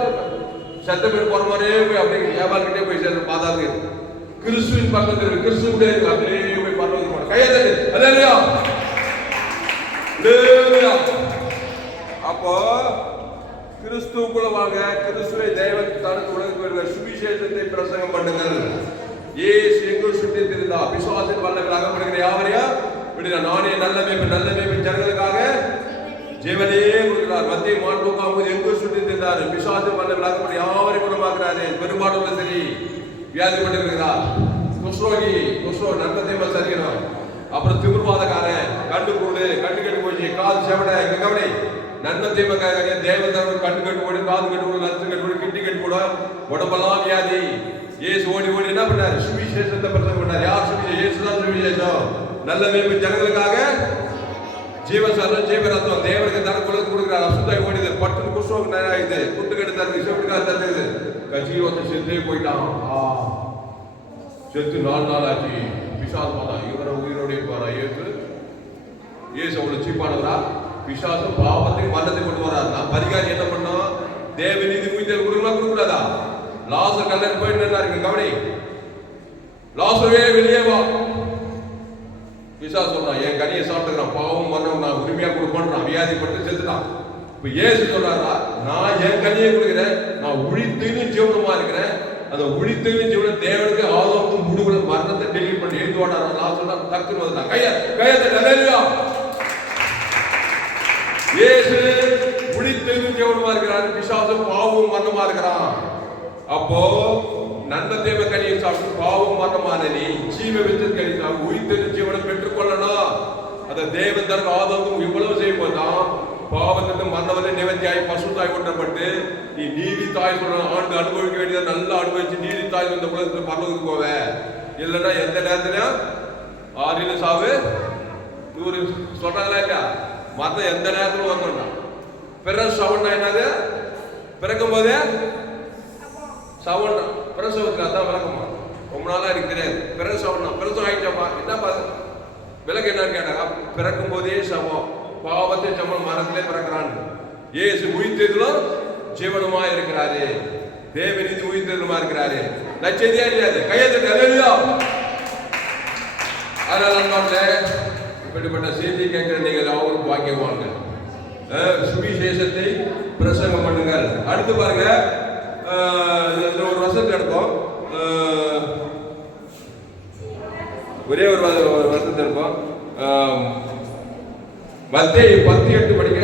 செத்த பேர் போற மாதிரியே போய் அப்படியே வியாபாரக்கிட்டே போய் சேர்ந்து பார்த்தாது. கிறிஸ்துவின் பக்கத்தில் கிறிஸ்துடைய அப்படியே போய் பார்த்து போன கையை தட்டு. அல்லேலூயா அல்லேலூயா. அப்போ கிறிஸ்துவுக்குள்ள வாங்க, கிறிஸ்துவை தேவன் தனக்கு உலகத்துக்கு வருகிற சுவிசேஷத்தை பிரசங்கம் பண்ணுங்கள். இயேசு எங்கும் சுற்றி திரிந்தா பிசாசின் வல்லமையில் அகப்படுகிற யாவரையா விடுங்க. நானே நல்ல மேய்ப்பன் ஜனங்களுக்காக ஜீவனையே கொடுக்கிறார். மத்திய மாட்டுக்காக எங்கும் சுற்றி திரிந்தார். பிசாசின் வல்லமையில் அகப்படி யாவரையும் குணமாக்குறாரு. பெரும்பாடுள்ள சரி வியாதிப்பட்டு இருக்கிறார். குஷ்ரோகி நன்மத்தை சரிக்கணும். அப்புறம் திமிர்வாதக்காரன், கண்டு கூடு, கண்டு கட்டு போச்சு, காது செவட கவனி நன்மத்தை தேவதர் கண்டு கட்டு போடு, காது கட்டு போடு, லத்து கட்டு போடு, கிட்டி கட்டு போட உடம்பெல்லாம் வியாதி. ஏசு ஓடி என்ன பண்ணாரு? சுவிசேஷத்தை பிரசங்கம் பண்ணார். யார் சுவிசேஷம்? ஏசுதான் சுவிசேஷம். நல்ல மேய்ப்பன் ஜனங்களுக்காக ஜீவசரம் ஜீவரத்னம் தேவனுக்கு தன குலத்து கொடுக்கிறார். அசுத்தாய் ஓடிது, பட்டு குஷ்ரோகம் ஆகுது, குட்டு கட்டு தருது, செவட்டுக்காக தருது. கஜீவத்தை செத்தே போயிட்டான். செத்து 4 நாள் ஆச்சு. பிசாசு பார்த்தா இவரை உயிரோடு இருப்பாரா? ஏசு அவ்வளவு சீப்பானவரா? பிசாசு பாவத்தை மரணத்தை கொண்டு வராரு. நான் பரிகாரம் என்ன பண்ணோம்? தேவ நீதி உயிர்த்தல் கொடுக்கூடாதா? லாசர் கல்லன் போயிட்டு இருக்கு. கவனி, லாசரே வெளியே வா. பிசாசு சொல்றான், என் கனியை சாப்பிட்டுக்கிறான், பாவம் மரணம் நான் உரிமையா கொடுப்பேன், வியாதிப்பட்டு செத்துட்டான். இப்ப ஏசு சொல்றாரா, நான் என் கனியை கொடுக்கிறேன், நான் உழித்துன்னு ஜீவனமா இருக்கிறேன். அந்த உழித்துன்னு ஜீவனம் தேவனுக்கு ஆதாமும் முடிவுல மரணத்தை டெலிட் பண்ணி எழுந்து வாடாரு. லாசர் டக்குன்னு வந்துட்டான். கையத்தை நல்ல இயேசு உழித்துன்னு ஜீவனமா இருக்கிறாரு. பிசாசு பாவம் மரணமா இருக்கிறான். அப்போ நன்மை தேவ கனியை சாப்பிட்டு பாவம் மரணமான நீ ஜீவ வித்தல் கனி சாப்பிட்டு உயிர்த்தெழுந்த ஜீவனை பெற்றுக்கொள்ளணும். அந்த தேவன் தனக்கு ஆதாமும் இவ்வளவு செய்யும் போதுதான் பாவத்திலிருந்து மரணவரை நிவர்த்தியாய் பசுத்தாய் கொண்டப்பட்டு நீ நீதி தாய் சொல்ற ஆண்டு அனுபவிக்க வேண்டியதை நல்லா அனுபவிச்சு நீதி தாய் இந்த உலகத்துல பரலோகத்துக்கு போவ. இல்லைன்னா எந்த நேரத்திலும் 6 சாவு 100 சொல்றாங்களா இல்லையா? மரணம் எந்த நேரத்திலும் வரணும். பிற சவன்னா என்னது? பிறக்கும் போதே சவன்னா பிரசவத்துக்கு அதான் விளக்கமா. ரொம்ப நாளா எனக்கு தெரியாது. பிற சவன்னா பிரசவம் ஆயிடுச்சாப்பா என்னப்பா விளக்கு என்னன்னு கேட்டாங்க. பிறக்கும் போதே சவம், பாவத்தை சமம் மரத்திலே பிறக்கிறான். இயேசு உயிர்த்தெழுதலும் ஜீவனுமா இருக்கிறாரு. தேவநீதி உயிர்த்தெழுதலுமா இருக்கிறாரு. நச்செய்தியா இல்லையாது? கையெழுத்து அல்லேலூயா. அதனால இப்படிப்பட்ட செய்தி கேட்கிற நீங்கள் அவருக்கு வாங்கிவாங்க. சுவிசேஷத்தை பிரசங்கம் பண்ணுங்கள். அடுத்து பாருங்க, ஒரு வசனத்தை எடுப்போம். ஒரே ஒரு வசனத்தை எடுப்போம். மத்தேயு 10:8 படிக்க.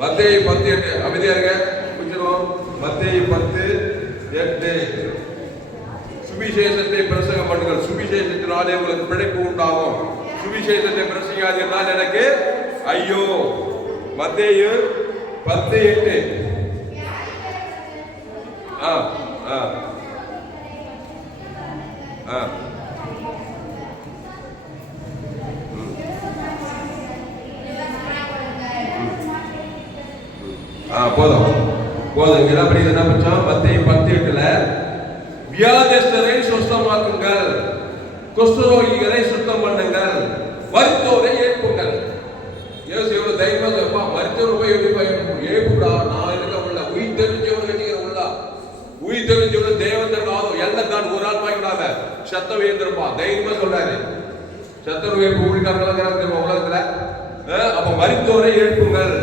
மத்தேயு 10:8 அமைதியா இருங்க. புரிஞ்சுவோம். மத்தேயு 10:8 சுவிசேஷத்தை பிரசங்கம் பண்ணுங்கள். சுவிசேஷத்தினாலே உங்களுக்கு பிழைப்பு உண்டாகும். சுவிசேஷத்தை பிரசங்காதீர்கள் எனக்கு ஐயோ. மத்தேயு 10:8 போதும். என்ன படிக்கிறது? என்ன பட்சம்? மத்தேயு 10:8 வியாதிஸ்தரை சுத்தமாக்குங்கள், குஷ்டரோகிகளை சுத்தம் பண்ணுங்கள், மரித்தோரை எழுப்புங்கள். எவ்வளவு தைரியமா மரித்தோர் போய் எழுப்புடா. நான் இருக்க உள்ள உயிர் தெரிஞ்சவங்க உள்ள உயிர் தெரிஞ்சவங்க தேவந்தர் ஆகும் எல்லாம் தான் ஒரு ஆள் வாங்கிடாத சத்தம் எழுந்திருப்பா. தைரியமா சொல்றாரு. சத்தம் ஊழிக்காரர்கள் உலகத்துல. அப்ப மரித்தோரை எழுப்புங்கள்,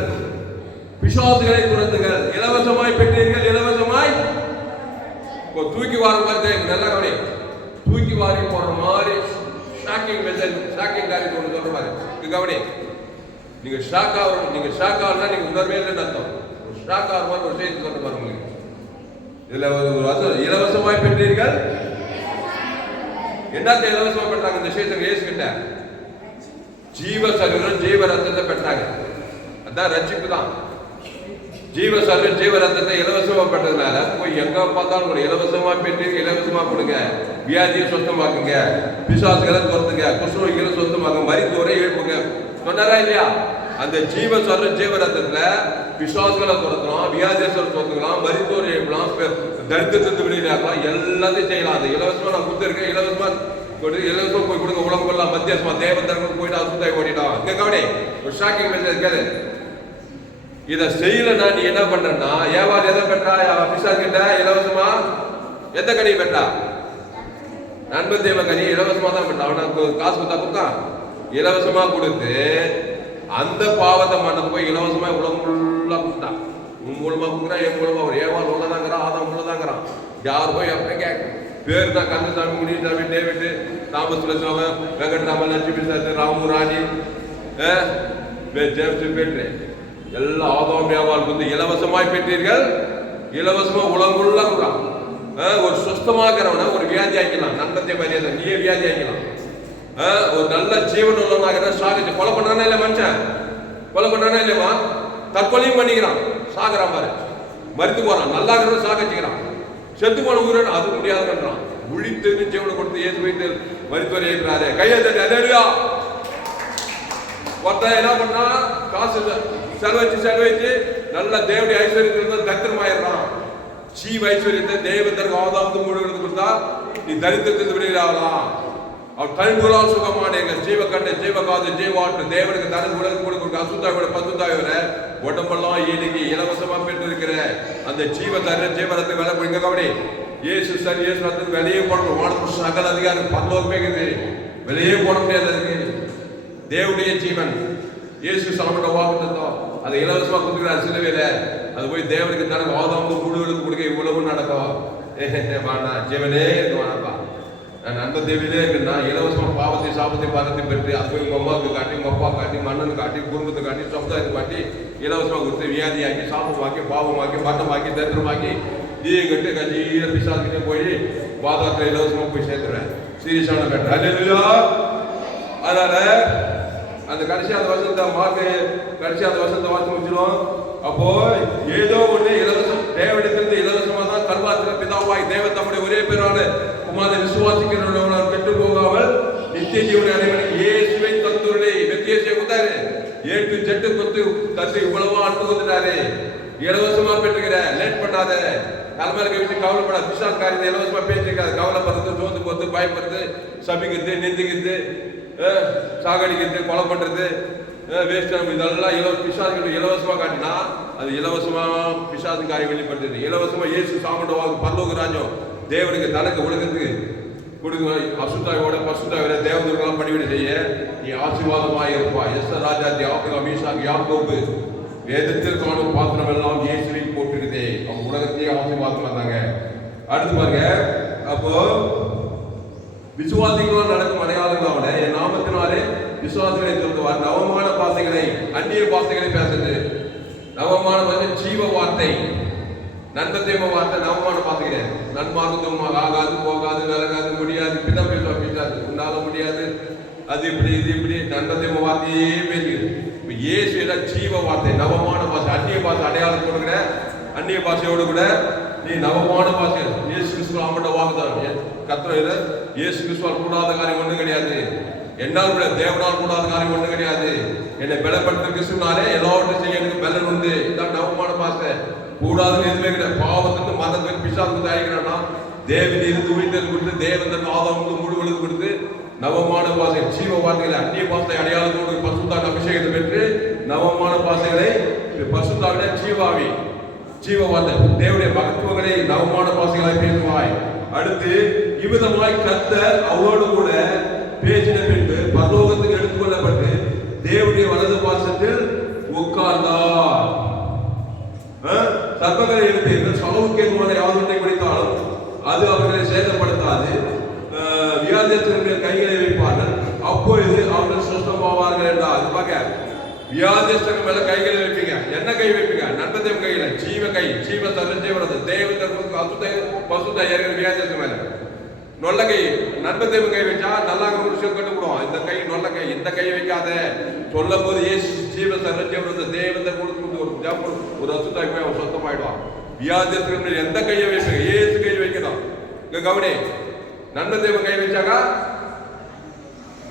பிசாசுகளை துரத்துங்கள், இலவசமாய் பெற்றீர்கள், இலவசமாய் தூக்கி வார மாதிரி நல்லா கவனி. தூக்கி வாரி போடுற மாதிரி ஷாக்கிங் மெசேஜ், ஷாக்கிங் காரியத்தை ஒன்று சொல்ற மாதிரி கவனி. நீங்க ஷாக் ஆகணும். நீங்க ஷாக் ஆகணும்னா நீங்க உணர்வே இல்லைன்னு அர்த்தம். ஷாக் ஆகிற மாதிரி ஒரு செய்தி சொல்ற பாருங்க. இதுல ஒரு இலவசமாய் பெற்றீர்கள். என்னத்தை இலவசமா பெற்றாங்க இந்த விஷயத்துக்கு? இயேசு கிட்ட ஜீவ சரீரம் ஜீவ ரத்தத்தை பெற்றாங்க. அதான் ரட்சிப்பு தான். ஜீவ சரீரம் ஜீவ ரத்தத்தை இலவசமா பெற்றதுனால போய் எங்க பார்த்தாலும் ஒரு இலவசமா பெற்று இலவசமா கொடுங்க. வியாதியை சொந்தமாக்குங்க, பிசாசுகளை துரத்துங்க, குஷ்ரோகிகளை சொந்தமாக்குங்க, மரித்தோரை எழுப்புங்க சொன்னாரா இல்லையா? அந்த ஜீவ சரீரம் ஜீவ ரத்தத்துல பிசாசுகளை துரத்தலாம், வியாதியை துரத்துக்கலாம், மரித்தோரை எழுப்பலாம், தரித்திரத்தை விடுதலையாக்கலாம், எல்லாத்தையும் செய்யலாம். அது இலவசமா நான் கொடுத்துருக்கேன். இலவசமா இலவசமா போய் கொடுங்க. உலகம் கொள்ளலாம். மத்தியாசமா தேவந்தர்கள் போயிட்டு அசுத்தாய் ஓடிட்டான். இங்க கவனி, ஒரு ஷாக்கிங் மெசேஜ் கேளு. இதை செய்யலன்னா நீ என்ன பண்றன்னா, ஏவாள் எதை பெற்றா? பிசாசு கிட்ட இலவசமா எந்த கனியை பெற்றா? நன்மை தேவ கனி இலவசமா தான் பெற்றா. அவனுக்கு காசு கொடுத்தா இலவசமா கொடுத்து அந்த பாவத்தை மன்னது போய் இலவசமா உலகம் ஃபுல்லா கொடுத்தான். உன் மூலமா கொடுக்குறான், என் மூலமா ஒரு ஏவாள் உள்ளதாங்கிறான், ஆதாம் உள்ளதாங்கிறான். யார் போய் அப்ப கேட்க பேர் தான் கந்தசாமி, முனிசாமி, டேவிட், தாமஸ், வெங்கட்ராம, லட்சுமி சாஸ்திரி, ராமு, ராணி, ஜேம்ஸ், பேட்ரு எல்லா ஆதாம் ஏவாள் வந்து இலவசமாய் பெற்றீர்கள். இலவசமா உலகமுள்ள ஒரு சுஸ்தமாக்கிறவன ஒரு வியாதி ஆக்கலாம். நன்மத்தை மரியாதை நீயே வியாதி ஆக்கலாம். ஒரு நல்ல ஜீவன் உள்ளவனாக சாகிச்சு கொலை பண்ணானே இல்லை, மனுஷன் கொலை பண்ணானே இல்லையமா, தற்கொலையும் பண்ணிக்கிறான், சாகுறான் பாரு, மறுத்து போறான், நல்லா இருக்கிறவன் சாகச்சுக்கிறான், செத்து போன உயிரன் அது முடியாதுன்றான். உழித்து ஜீவனை கொடுத்து ஏசு வைத்து மருத்துவரை இருக்கிறாரு. கையை தட்டி அலேலுயா. ஒருத்தன் என்ன பண்ணா, காசு செலவச்சு நல்ல தேவடைய ஐஸ்வர்யத்திலிருந்து தத்திரமாயிடுறான். ஜீவ ஐஸ்வர்யத்தை தேவதற்கு ஆதாம் முழுவதும் கொடுத்தா நீ தரித்திரத்திலிருந்து விடுகிறாளாம். அவர் கண்களால் சுகமானேங்க, ஜீவ கண்ணு, ஜீவ காது, ஜீவாற்று தேவனுக்கு தனக்கு உலகம் கொடுக்க அசுத்தாவிட பசுத்தாவிட உடம்பெல்லாம் இன்னைக்கு இலவசமா பெற்று இருக்கிற அந்த ஜீவ தர ஜீவரத்தை விலை பிடிங்க. கவனி, ஏசு சார் ஏசு ரத்துக்கு வெளியே போடணும். வானத்து சகல அதிகாரம் பரலோகமே இருக்குது, வெளியே போட முடியாது. அதுக்கு தேவனுடைய ஜீவன் இயேசு சலமட்ட வாக்குத்தத்தம் அதை இலவசமா கொடுத்துக்கிறார் சிலுவையில. அது போய் தேவனுக்கு தனக்கு ஆதாமுக்கு முழுவதுக்கு கொடுக்க இவ்வளவு நடக்கும். வாண்ணா ஜீவனே இருக்கு, வானப்பா நான் நன்மை தேவையிலே இருக்குன்னா இலவசமா பாவத்தை சாபத்தை பாதத்தை பெற்று அது போய் உங்க அம்மாவுக்கு காட்டி, உங்க அப்பா காட்டி, மன்னனு காட்டி, குடும்பத்தை காட்டி, சமுதாயத்தை காட்டி இலவசமா கொடுத்து வியாதியாக்கி, சாபமாக்கி, பாவமாக்கி, மட்டமாக்கி, தரித்திரமாக்கி கட்டு கஞ்சீர பிசாசுக்கிட்டே போய் பாதாளத்துல இலவசமா போய் சேர்த்துறேன். சீரியஸான கட்டு. அதனால அந்த கடைசி அந்த வருஷத்தை வாசி முடிச்சிடும். அப்போ ஏதோ ஒண்ணு இலவசம் தேவனிடத்திலிருந்து இலவசமா தான் கல்வாத்திர பிதாவாய் தேவ தம்முடைய ஒரே பேரான குமாரனை விசுவாசிக்கிறவர்கள் கெட்டு போகாமல் நித்திய ஜீவனை அனைவரும் இயேசுவை தந்துருளை வெத்தியசியை கொடுத்தாரு. ஏட்டு ஜெட்டு கொத்து தந்து இவ்வளவா அன்பு கொடுத்துட்டாரு. இலவசமா பெற்றுக்கிற, லேட் பண்ணாத, தலைமையில கவிச்சு கவலைப்படாது. பிசாசு காரியத்தை இலவசமா பேசிருக்காது. கவலைப்படுறது, சோர்ந்து போறது, பயப்படுறது, சபிக்கிறது, நிந்திக்கிறது, சாகடிக்கிறது, கொலை பண்றது, வேஸ்ட் இதெல்லாம் பிசாசுகள் இலவசமா காட்டினா அது இலவசமா பிசாசு காரியம் வெளிப்படுத்துது. இலவசமா இயேசு சாமண்டவாக பரலோக ராஜ்யம் தேவனுக்கு தனக்கு உலகத்துக்கு கொடுங்க. அசுத்தாயோட பசுத்தாயோட தேவதற்கெல்லாம் பணிவிடை செய்ய நீ ஆசீர்வாதமாக இருப்பா. எஸ் ராஜா ஆபிரகாம், ஈசாக்கு, யாக்கோபு வேதத்தில் காணும் பாத்திரம் எல்லாம் இயேசுவை போட்டுருக்குதே. அவங்க உலகத்தையே ஆசீர்வாதம் வந்தாங்க. அடுத்து பாருங்க, அப்போ விசுவாசிகளால் நடக்கும் அடையாளங்களான என் நாமத்தினாலே விசுவாசிகளை சொல்லுவார். நவமான பாசைகளை, அந்நிய பாசைகளை பேசுறது. நவமான ஜீவ வார்த்தை, நன்மத்தேம வார்த்தை, நவமான பாசைகள். நன்மார்க்கம் ஆகாது, போகாது, விலகாது, முடியாது, பின்ன பேசுவா பேசாது, உன்னால முடியாது, அது இப்படி இது இப்படி நன்மத்தேம வார்த்தையே பேசுகிறது. இப்ப இயேசு ஜீவ வார்த்தை, நவமான பாசை, அந்நிய பாசை அடையாளம் கொடுக்கிற அந்நிய பாஷையோடு கூட நீ நவமான பாஷை. இயேசு கிறிஸ்துவ ஆமட்ட வாக்குதான் கத்திர இயேசு கிறிஸ்துவால் கூடாத காரியம் ஒன்றும் கிடையாது. என்னால் கூட தேவனால் கூடாத காரியம் ஒன்றும் கிடையாது. என்னை பலப்படுத்த கிறிஸ்துவனாலே எல்லாவற்றையும் செய்ய எனக்கு பலன் உண்டு. இதான் நவமான பாஷை. கூடாதுன்னு எதுவுமே கிடையாது. பாவத்துக்கு மதத்துக்கு பிசாசுக்கு தயாரிக்கிறான்னா தேவன் இருந்து உயிர்த்தல் கொடுத்து தேவன் ஆதாமுக்கு முழுவதும் கொடுத்து நவமான பாஷை ஜீவ வார்த்தைகளை அந்நிய பாஷை அடையாளத்தோடு பசுத்தான் அபிஷேகத்தை பெற்று நவமான பாஷைகளை பசுத்தாவிட ஜீவாவி ஜீவ வார்த்தை தேவனுடைய மகத்துவங்களை நவமான பாஷைகளாய் பேசுவாய். அடுத்து இவ்விதமாய் கர்த்தர் அவரோடு கூட பேசின பின்பு பரலோகத்துக்கு எடுத்துக்கொள்ளப்பட்டு தேவனுடைய வலது பாசத்தில் உட்கார்ந்தார். சர்ப்பங்களை எழுப்பீர்கள், சாவுக்கு ஏதுவான யாதொன்றை குடித்தாலும் அது அவர்களை சேதப்படுத்தாது. வியாதியஸ்தர்களுடைய கைகளை வைப்பார்கள், அப்பொழுது அவர்கள் சுத்தமாவார்கள் என்றார். பார்க்க வியாதியஸ்தர்கள் மேல கைகளை வைப்பீங்க. என்ன கை வைப்பீங்க? நன்மத்தேவ கையில ஜீவ கை, ஜீவ தரஞ்சேவரது தேவதற்கு அசுத்த பசுத்த ஏற்கிற வியாதியஸ்தர் மேல நொல்ல கை. நன்மத்தேவ கை வச்சா நல்லா விஷயம் கட்டுக்கூடும். இந்த கை நொல்ல கை, இந்த கை வைக்காத. சொல்லும் போது ஏசு ஜீவ தரஞ்சேவரது தேவதற்கு கொடுத்து ஒரு அசுத்தாய் போய் அவன் சொத்தமாயிடுவான். வியாதியஸ்தர்கள் எந்த கையை வைப்பீங்க? ஏசு கை வைக்கணும். இங்க கவனி, நன்மத்தேவ கை வச்சாக்கா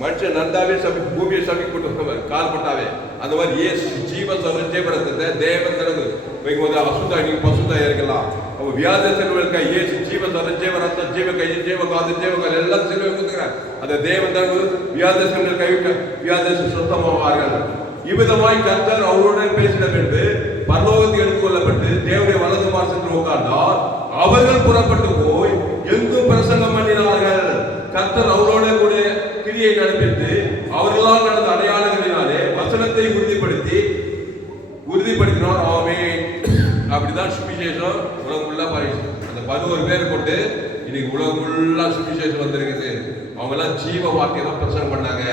மனுஷன் நந்தாவே பூமியை சபிக்கப்பட்டு கால் பட்டாவே. அந்த மாதிரி ஏசு ஜீவ ஜீவரத்தை தேவன் தனது வைக்கும்போது அசுத்தா நீங்க பசுத்தா இருக்கலாம். அப்ப வியாதியஸ்தர்களுக்கு ஏசு ஜீவ ஜீவரத்த ஜீவ கை, ஜீவ காது, ஜீவ கால் எல்லாம் சிலுவை கொடுத்துக்கிறார். அந்த தேவன் தனது வியாதியஸ்தர்கள் கைவிட்ட வியாதியஸ்தர் சுத்தமாவார்கள். இவ்விதமாய் கர்த்தர் அவருடன் பேசின பின்பு பரலோகத்துக்கு எடுத்துக்கொள்ளப்பட்டு தேவனுடைய வலது பாசத்தில் உட்கார்ந்தால் அவர்கள் புறப்பட்டு போய் எங்கும் பிரசங்கம் பண்ணினார்கள். கர்த்தர் அவரோட கூட கிரியை நடப்பித்து அவர்களால் நடந்த அடையாளங்களினாலே வசனத்தை உறுதிப்படுத்தினார். ஆமென். அப்படிதான் சுவிசேஷம் உலகம் ஃபுல்லா பரவிச்சு. அந்த 11 பேர் கொண்டு இன்னைக்கு உலகம் ஃபுல்லா சுவிசேஷம் வந்திருக்குது. அவங்க எல்லாம் ஜீவ வார்த்தையை தான் பிரசங்கம் பண்ணாங்க.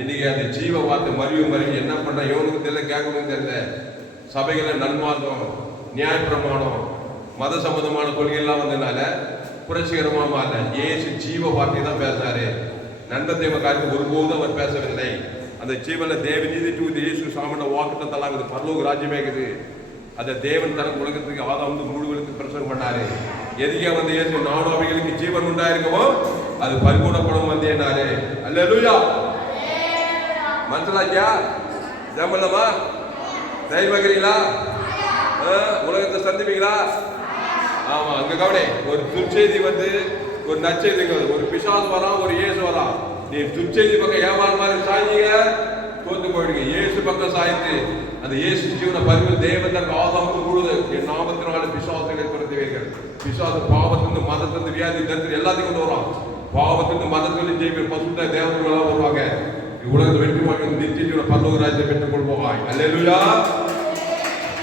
இன்னைக்கு அந்த ஜீவ வார்த்தை மறியும் என்ன பண்ற எவனுக்கு தெரியல, கேட்கணும் தெரியல. சபைகளை நன்மார்க்கம், நியாயப்பிரமாணம், மத சம்பந்தமான கொள்கையெல்லாம் வந்ததுனால புரட்சிகரமா இல்ல. இயேசு ஜீவ வார்த்தை தான் பேசுறாரு. நன்மதேவ காரியத்தை ஒருபோதும் அவர் பேசவில்லை. அந்த ஜீவன தேவ நீதி தூது இயேசு சாமன வாக்குத்தத்தெல்லாம் இருக்குது. பரலோக ராஜ்யமே இருக்குது. அந்த தேவன் தனக்கு உலகத்துக்கு ஆதாம் முழுவதுக்கு பிரசங்கம் பண்ணாரு. எதுக்கே வந்து இயேசு நானும் அவைகளுக்கு ஜீவன் உண்டாயிருக்கவோ அது பரிபூர்ணப்படும் வந்தேனாரு. அல்லேலூயா. மனசிலாச்சா? ஜம்பல்லமா தைரியமாக்கிறீங்களா? உலகத்தை சந்திப்பீங்களா? ஆமா. அங்க கவனி, ஒரு துர்ச்செய்தி வந்து ஒரு நற்செய்தி, ஒரு பிசாசு வரான், ஒரு இயேசு வரான். நீ துர்ச்செய்தி பக்கம் ஏமாறு மாதிரி சாய்ந்தீங்க, தோத்து போயிடுங்க. இயேசு பக்கம் சாய்ந்து அந்த இயேசு ஜீவன பரிவு தேவன் ஆதாமுக்கு முழுது என் நாமத்தினால பிசாசுகளை துரத்துவீர்கள். பிசாசு பாவத்திலிருந்து மதத்திலிருந்து வியாதி தரித்திரம் எல்லாத்தையும் கொண்டு வரான். பாவத்திலிருந்து மதத்திலிருந்து ஜெயிக்கிற பசுத்த தேவர்களெல்லாம் வருவாங்க. உலகத்தை வெற்றி வாங்கி நித்திய ஜீவன பரலோக ராஜ்யத்தை பெற்றுக் கொள்வாய். அல்லேலூயா.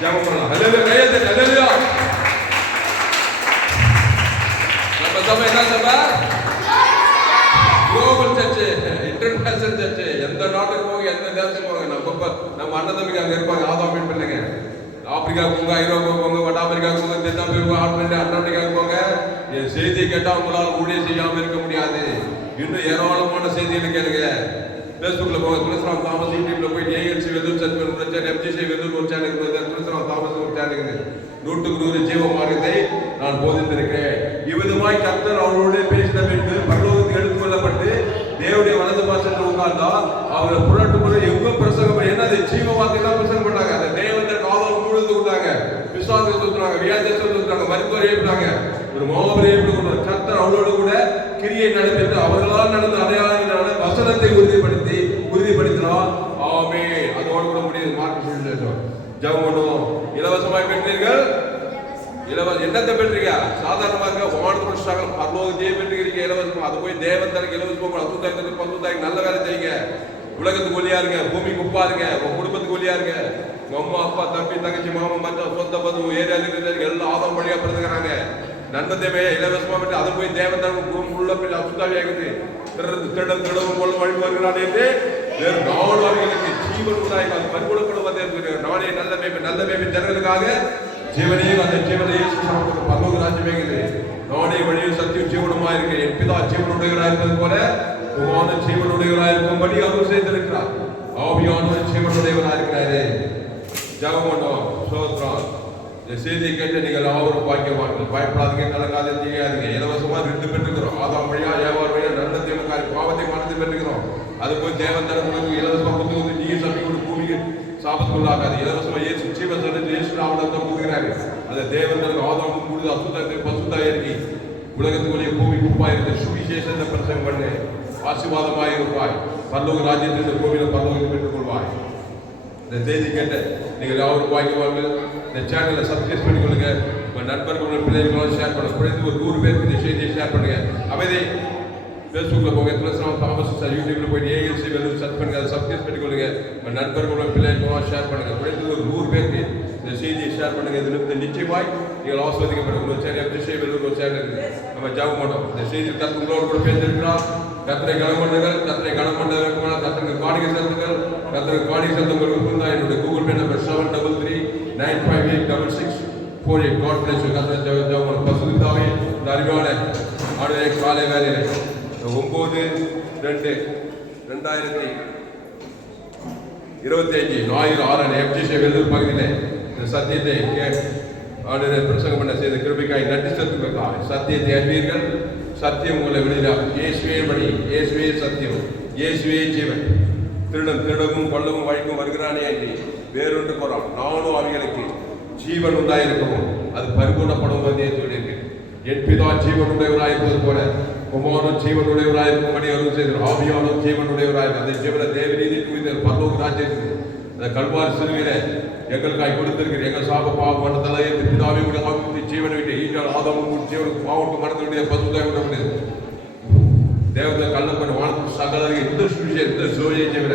ஜெபம் பண்ணலாம். அல்லேலூயா. கையெழுத்து. அல்லேலூயா. நம்ம சபை என்ன சபை? Global church, international church. எந்த நாட்டுக்கு போங்க, எந்த தேசத்துக்கு போங்க, நம்ம அண்ணன் தம்பிக்கு அங்க இருப்பாங்க. ஆதாம் மீட் பண்ணுங்க. ஆப்பிரிக்காவுக்கு போங்க, ஐரோப்பா போங்க, வட அமெரிக்காவுக்கு போங்க, தென் அமெரிக்கா, அண்டார்டிகாவுக்கு போங்க. என் செய்தியை கேட்டா உங்களால் ஊழியம் செய்யாம இருக்க முடியாது. இன்னும் ஏராளமான செய்திகளை கேளுங்க. பேஸ்புக்ல போங்க, துளசிராம் தாமஸ் யூடியூப்ல போய் ஏஎல்சி வெதூர் சர்ச் ஒரு சேனல், எம்ஜிசி வெதூர் ஒரு சேனல், துளசிராம் தாமஸ் ஒரு சேனல். 100க்கு 100 ஜீவ மார்க்கத்தை நான் போதித்திருக்கிறேன். இவ்விதமாய் கர்த்தர் அவரோடு பேசின பின்பு பரலோகத்துக்கு எடுத்துக்கொள்ளப்பட்டு தேவனுடைய வலது பாசத்தில் உட்கார்ந்தா அவரை புரட்டு முறை எங்க பிரசங்கம் என்ன ஜீவ வார்த்தை தான் பிரசங்கம் பண்ணாங்க. அந்த தேவத்தை காலம் முழுது விட்டாங்க. விசுவாசத்தை சுத்துறாங்க, வியாதியத்தை சுத்துறாங்க, மருத்துவரை ஏற்றாங்க. ஒரு மாபெரும் ஏற்பு கொண்டார். கர்த்தர் அவரோடு கூட கிரியை நடைபெற்று அவர்களால் நடந்த அடையாளங்களான வசனத்தை உறுதிப்படுத்தினார். ஆமென். அதோடு கூட முடியுது. மார்க் சுவிசேஷம் ஜெபம் பண்ணுவோம். இலவசமாய் பெற்றீர்கள். என்னத்தை பெற்றீங்க? சாதாரணமா இருக்க வானத்துல ஸ்ட்ரகிள் பரலோகத்தையே பெற்றுக்கிறீங்க இலவசமா. அது போய் தேவன் தனக்கு இலவசமா அசுத்தாயிரத்துக்கு பசுத்தாய்க்கு நல்ல வேலை செய்யுங்க. உலகத்துக்கு ஒலியா இருங்க, பூமிக்கு உப்பா இருங்க, உங்க குடும்பத்துக்கு ஒலியா இருங்க. உங்க அம்மா அப்பா தம்பி தங்கச்சி மாமா மச்சான் சொந்த பது ஏரியா எல்லாம் ஆதாம் வழியா பிறந்துக்கிறாங்க. நன்மதேவே இலவசமா பெற்று அதை போய் தேவன் தனக்கு உள்ள போய் அசுத்தாவியாகுது. திருடவும் போல வழி வருகிறான் என்று வேறு 4 அவர்களுக்கு ஜீவன் உண்டாய் அது பரிபூரணப்பட வந்து நானே நல்ல மேபி ஜனங்களுக்காக ஜீவனையும் அந்த ஜீவனை பரலோக ராஜ்யமே நானே வழியும் சத்தியம் ஜீவனமா இருக்கேன். என் பிதா ஜீவனுடையவராக இருப்பது போல குமாரன் ஜீவனுடையவராக இருக்கும்படி அவர் செய்திருக்கிறார். ஆவியானவர் ஜீவனுடையவராக இருக்கிறாரு. ஜெபம் பண்ணுவோம். சோத்ரம். இந்த செய்தியை கேட்டு நீங்கள் யாவரும் பாக்கியவான்கள். பயப்படாதீங்க, கலங்காதே, செய்யாதீங்க. இலவசமா 2 பெற்றுக்கிறோம். ஆதாம் வழியா ஏவார் வழியா நல்ல தேவக்காரி பாவத்தை மனத்தை பெற்றுக்கிறோம். அது போய் தேவன் தனக்கு இலவசமா புத்து நீங்க சபை கொண்டு பூமிக்கு சாபத்துக்குள்ளாகாது. இலவசமா இயேசு ஜீவன் சொல்லி இயேசு நாமத்தை கொடுக்கிறாரு. அந்த தேவன் தனக்கு ஆதாம் முழுது அசுத்தத்தை பசுத்தாய் இறங்கி உலகத்துக்குள்ளே பூமி குப்பாய் இருந்த சுவிசேஷத்தை பிரசங்கம் பண்ணு. ஆசீர்வாதமாய் இருப்பாய். பரலோக ராஜ்யத்தை இந்த பூமியில பரலோகத்தை பெற்றுக் கொள்வாய். இந்த செய்தி கேட்ட நீங்கள் யாரும் வாங்கிக்குவார்கள். இந்த சேனலை சப்ஸ்கிரைப் பண்ணிக்கொள்ளுங்க. உங்கள் நண்பர்கள் பிள்ளைகளோட ஷேர் பண்ணுங்க. குறைந்து ஒரு 100 பேருக்கு இந்த செய்தியை ஷேர் பண்ணுங்க. அமைதி. ஃபேஸ்புக்கில் போங்க, துளசிராம் தாமஸ் யூடியூப்ல போயிட்டு ஏஎல்சி வெதூர் சர்ச் பண்ணுங்க. அதை சப்ஸ்கிரைப் பண்ணிக்கொள்ளுங்க. உங்கள் நண்பர்களோட பிள்ளைகளோட ஷேர் பண்ணுங்க. குறைந்து ஒரு 100 பேருக்கு இந்த செய்தியை ஷேர் பண்ணுங்க. இது நிச்சயமாய் நீங்கள் ஆஸ்வதிக்கப்பட்ட ஒரு சேனல் எம்ஜிசி வெதூர் ஒரு சேனல் நம்ம ஜெபம் பண்ணோம். இந்த செய்தியில் கர்த்தர் உங்களோடு கூட பேசியிருக்கிறார். கர்த்தரை கனம் பண்ணுங்கள். கர்த்தரை கனம் பண்ண வேண்டுமானால் கர்த்தருக்கு காணிக்கை செலுத்துங்கள். கர்த்தருக்கு காணிக்கை செலுத்தும் இருந்தால் என்னுடைய Google Pay number 7339586648. God bless you. கர்த்தரை ஜெபம் பசுதாவே இந்த அறிவான ஆடுவே காலை வேலையில 9/2/2025 ஞாயிறு 6 எம்ஜிசி வெள்ளூர் பகுதியில் இந்த சத்தியத்தை ஆண்டு பிரசங்கம் பண்ண செய்த கிருபைக்காய் நன்றி செலுத்துவதற்காக சத்தியத்தை அறிவீர்கள். சத்தியம் உங்களை வெளியிடாகும். இயேசுவே வழி, இயேசுவே சத்தியம், இயேசுவே ஜீவன். திருடவும் கொல்லவும் வழிக்கும் வருகிறானே என்று வேறொன்று போறான். நானும் அவைகளுக்கு ஜீவன் உண்டாயிருக்கவும் அது பரிபூர்ணப்படும் வந்தே சொல்லியிருக்கேன். என் பிதா ஜீவன் உடையவராயிருப்பது போல குமாரன் ஜீவன் உடையவராயிருக்கும்படி அருள் செய்தார். ஆவியானவர் ஜீவன் உடையவராயிருக்கும். அந்த ஜீவன தேவநீதி குறித்த பரலோக ராஜ்யத்துக்கு அந்த கல்வாரி சிறுவில எங்களுக்காய் கொடுத்திருக்கிற எங்கள் சாப பாவமான தலையை பிதாவை கூட ஆவித்து ஜீவனை விட்டு ஈட்டால் ஆதாமும் ஜீவனுக்கு பாவத்துக்கு மறந்து விட்டு பசுதாய் விட தேவதை கள்ளப்பட்டு வாழ்க்கை சகலருக்கு எந்த சுவிசேஷம் எந்த சோழியை தவிர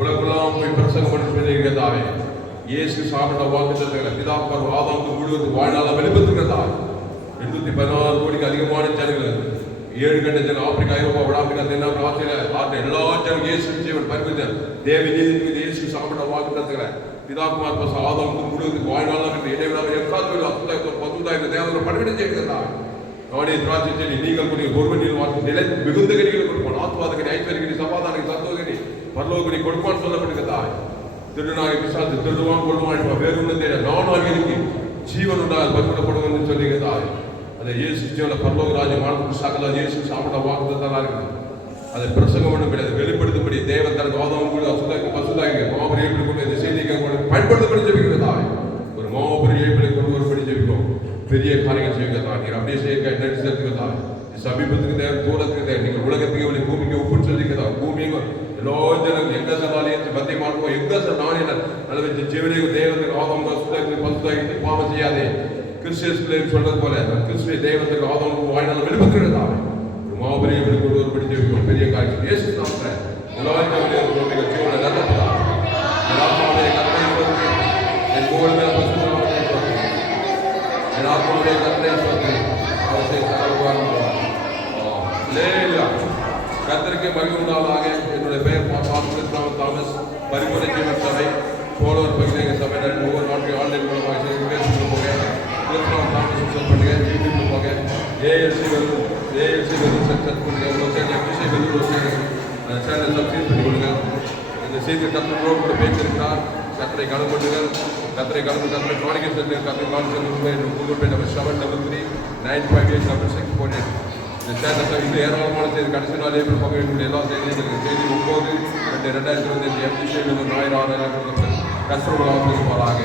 உலகெல்லாம் போய் பிரசங்கம் பண்ணிருக்கிறதாவே இயேசு சாப்பிட்ட வாக்குத்தத்தங்களை பிதாப்பர் ஆதாமுக்கு முழுவதும் வாழ்நாள வெளிப்பத்துக்கிறதா 816 கோடிக்கு அதிகமான ஜனங்கள் 7 கண்ட ஜனம் ஆப்பிரிக்கா ஐரோப்பா வடாப்பிரிக்கா தென்னாப்பிரிக்கா ஆஸ்திரேலியா எல்லா ஜனம் இயேசு ஜீவன் பரிபூர்ண தேவ நீதி இயேசு சாப்பிட்ட வாக்குத்தத்தங்களை பிதாக்குமார் பச ஆதாமுக்கு முழுவதும் வாழ்நாள இடைவிடாமல் எக்காலத்தில் அசுத்தாய் பசுதாய் தேவதை பணிவிட செய்கிறதா அவனே திராட்சை செடி நீங்கள் கூடிய ஒருவனில் வாக்கு நிலை மிகுந்த கனிகளை கொடுப்பான் ஆத்வாதகனி ஐஸ்வர்யகனி சமாதானி சந்தோகனி பரலோகனி கொடுப்பான் சொல்லப்படுகிறதாய் திருநாகி பிசாசு திருடுவான் கொள்வான் வேறு ஒன்றும் தெரியாது நானாகிருக்கு ஜீவன் உண்டால் பரிபூர்ணப்படும் என்று சொல்லுகிறதாய் அதை இயேசு ஜீவன பரலோக ராஜ்யம் வாழ்க்கை சகல இயேசு சாப்பிட வாக்குத்தத்தா இருக்குது அதை பிரசங்கம் பண்ண முடியாது வெளிப்படுத்தும்படி தேவன் தனது ஆதாமுக்கு அசுதாக்கி பசுதாக்கி மாபெரும் ஏற்படுத்தி கொண்டு இந்த செய்தியை பயன்படுத்தப்படி ஜெபிக்கிறதாய் ஒரு மாபெரும் ஏற்படுத்தி கொண்டு ஒருபடி ஜெபிக்கும் பெரிய காரியங்கள் செய்கிறதா நீர் அப்படியே செய்ய நடிச்சிருக்கிறதா சமீபத்துக்கு தேவை தூரத்துக்கு தேவை நீங்கள் உலகத்துக்கு இவளை பூமிக்கு ஒப்புன்னு சொல்லிக்கிறதா பூமிக்கு எல்லா ஜனங்கள் எங்க சவாலியை பத்தி மாட்டுவோம் எங்க சார் நானே நல்ல ஜீவனை தேவத்துக்கு ஆதாம் அசுதாக்கி பசுதாக்கி பாவம் செய்யாதே கிறிஸ்டியன்ஸ் சொல்றது போல கிறிஸ்துவ தேவத்துக்கு ஆதாம் வாழ்நாள் வெளிப்படுத்துகிறதா மாபெரிய கொண்டு ஒருபடி ஜெபிக்கும் பெரிய காரியம் இயேசு நாமத்தில் எல்லாரும் ஜீவனை நல்லதா எல்லாருடைய கற்பனை சொல்லுங்க என் கோவில் மேல பசுதாக்கி என் ஆத்மாவுடைய கற்பனை சொல்லுங்க அவசியம் தகவல் கர்த்தருக்கு மகிழ்ச்சி உண்டாவதாக. என்னுடைய பெயர் தாமஸ் பரிபூர்ண ஜீவன் சபை சோழர் பகுதியில் எங்கள் சபை ஒவ்வொரு நாட்டையும் ஆன்லைன் மூலமாக ஃபேஸ்புக்கில் போக தாமஸ் செல் பண்ணுங்க யூடியூப்ல போக ஏஎல்சி வெறும் சர்ச் பண்ணுங்க எஃப்சி வெறும் சேனல் சப்ஸ்கிரைப் பண்ணி கொடுங்க. இந்த செய்தி கர்த்தரோடு கூட பேசியிருக்கிறார். கர்த்தரை கலந்து பண்ணுங்கள். கர்த்தரை கலந்து கர்த்தரை காணிக்கை சென்று கர்த்தரை காணிக்கை கூகுள் பே நம்பர் 733-958-648. இந்த சேனத்தில் இது ஏராளமான செய்தி கடைசி நாள் ஏப்ரல் பகுதியில் எல்லா செய்திகளும் செய்தி 9/2/2025 ஞாயிறு 6 கர்த்தரோடு ஆசிரியப்பாராக.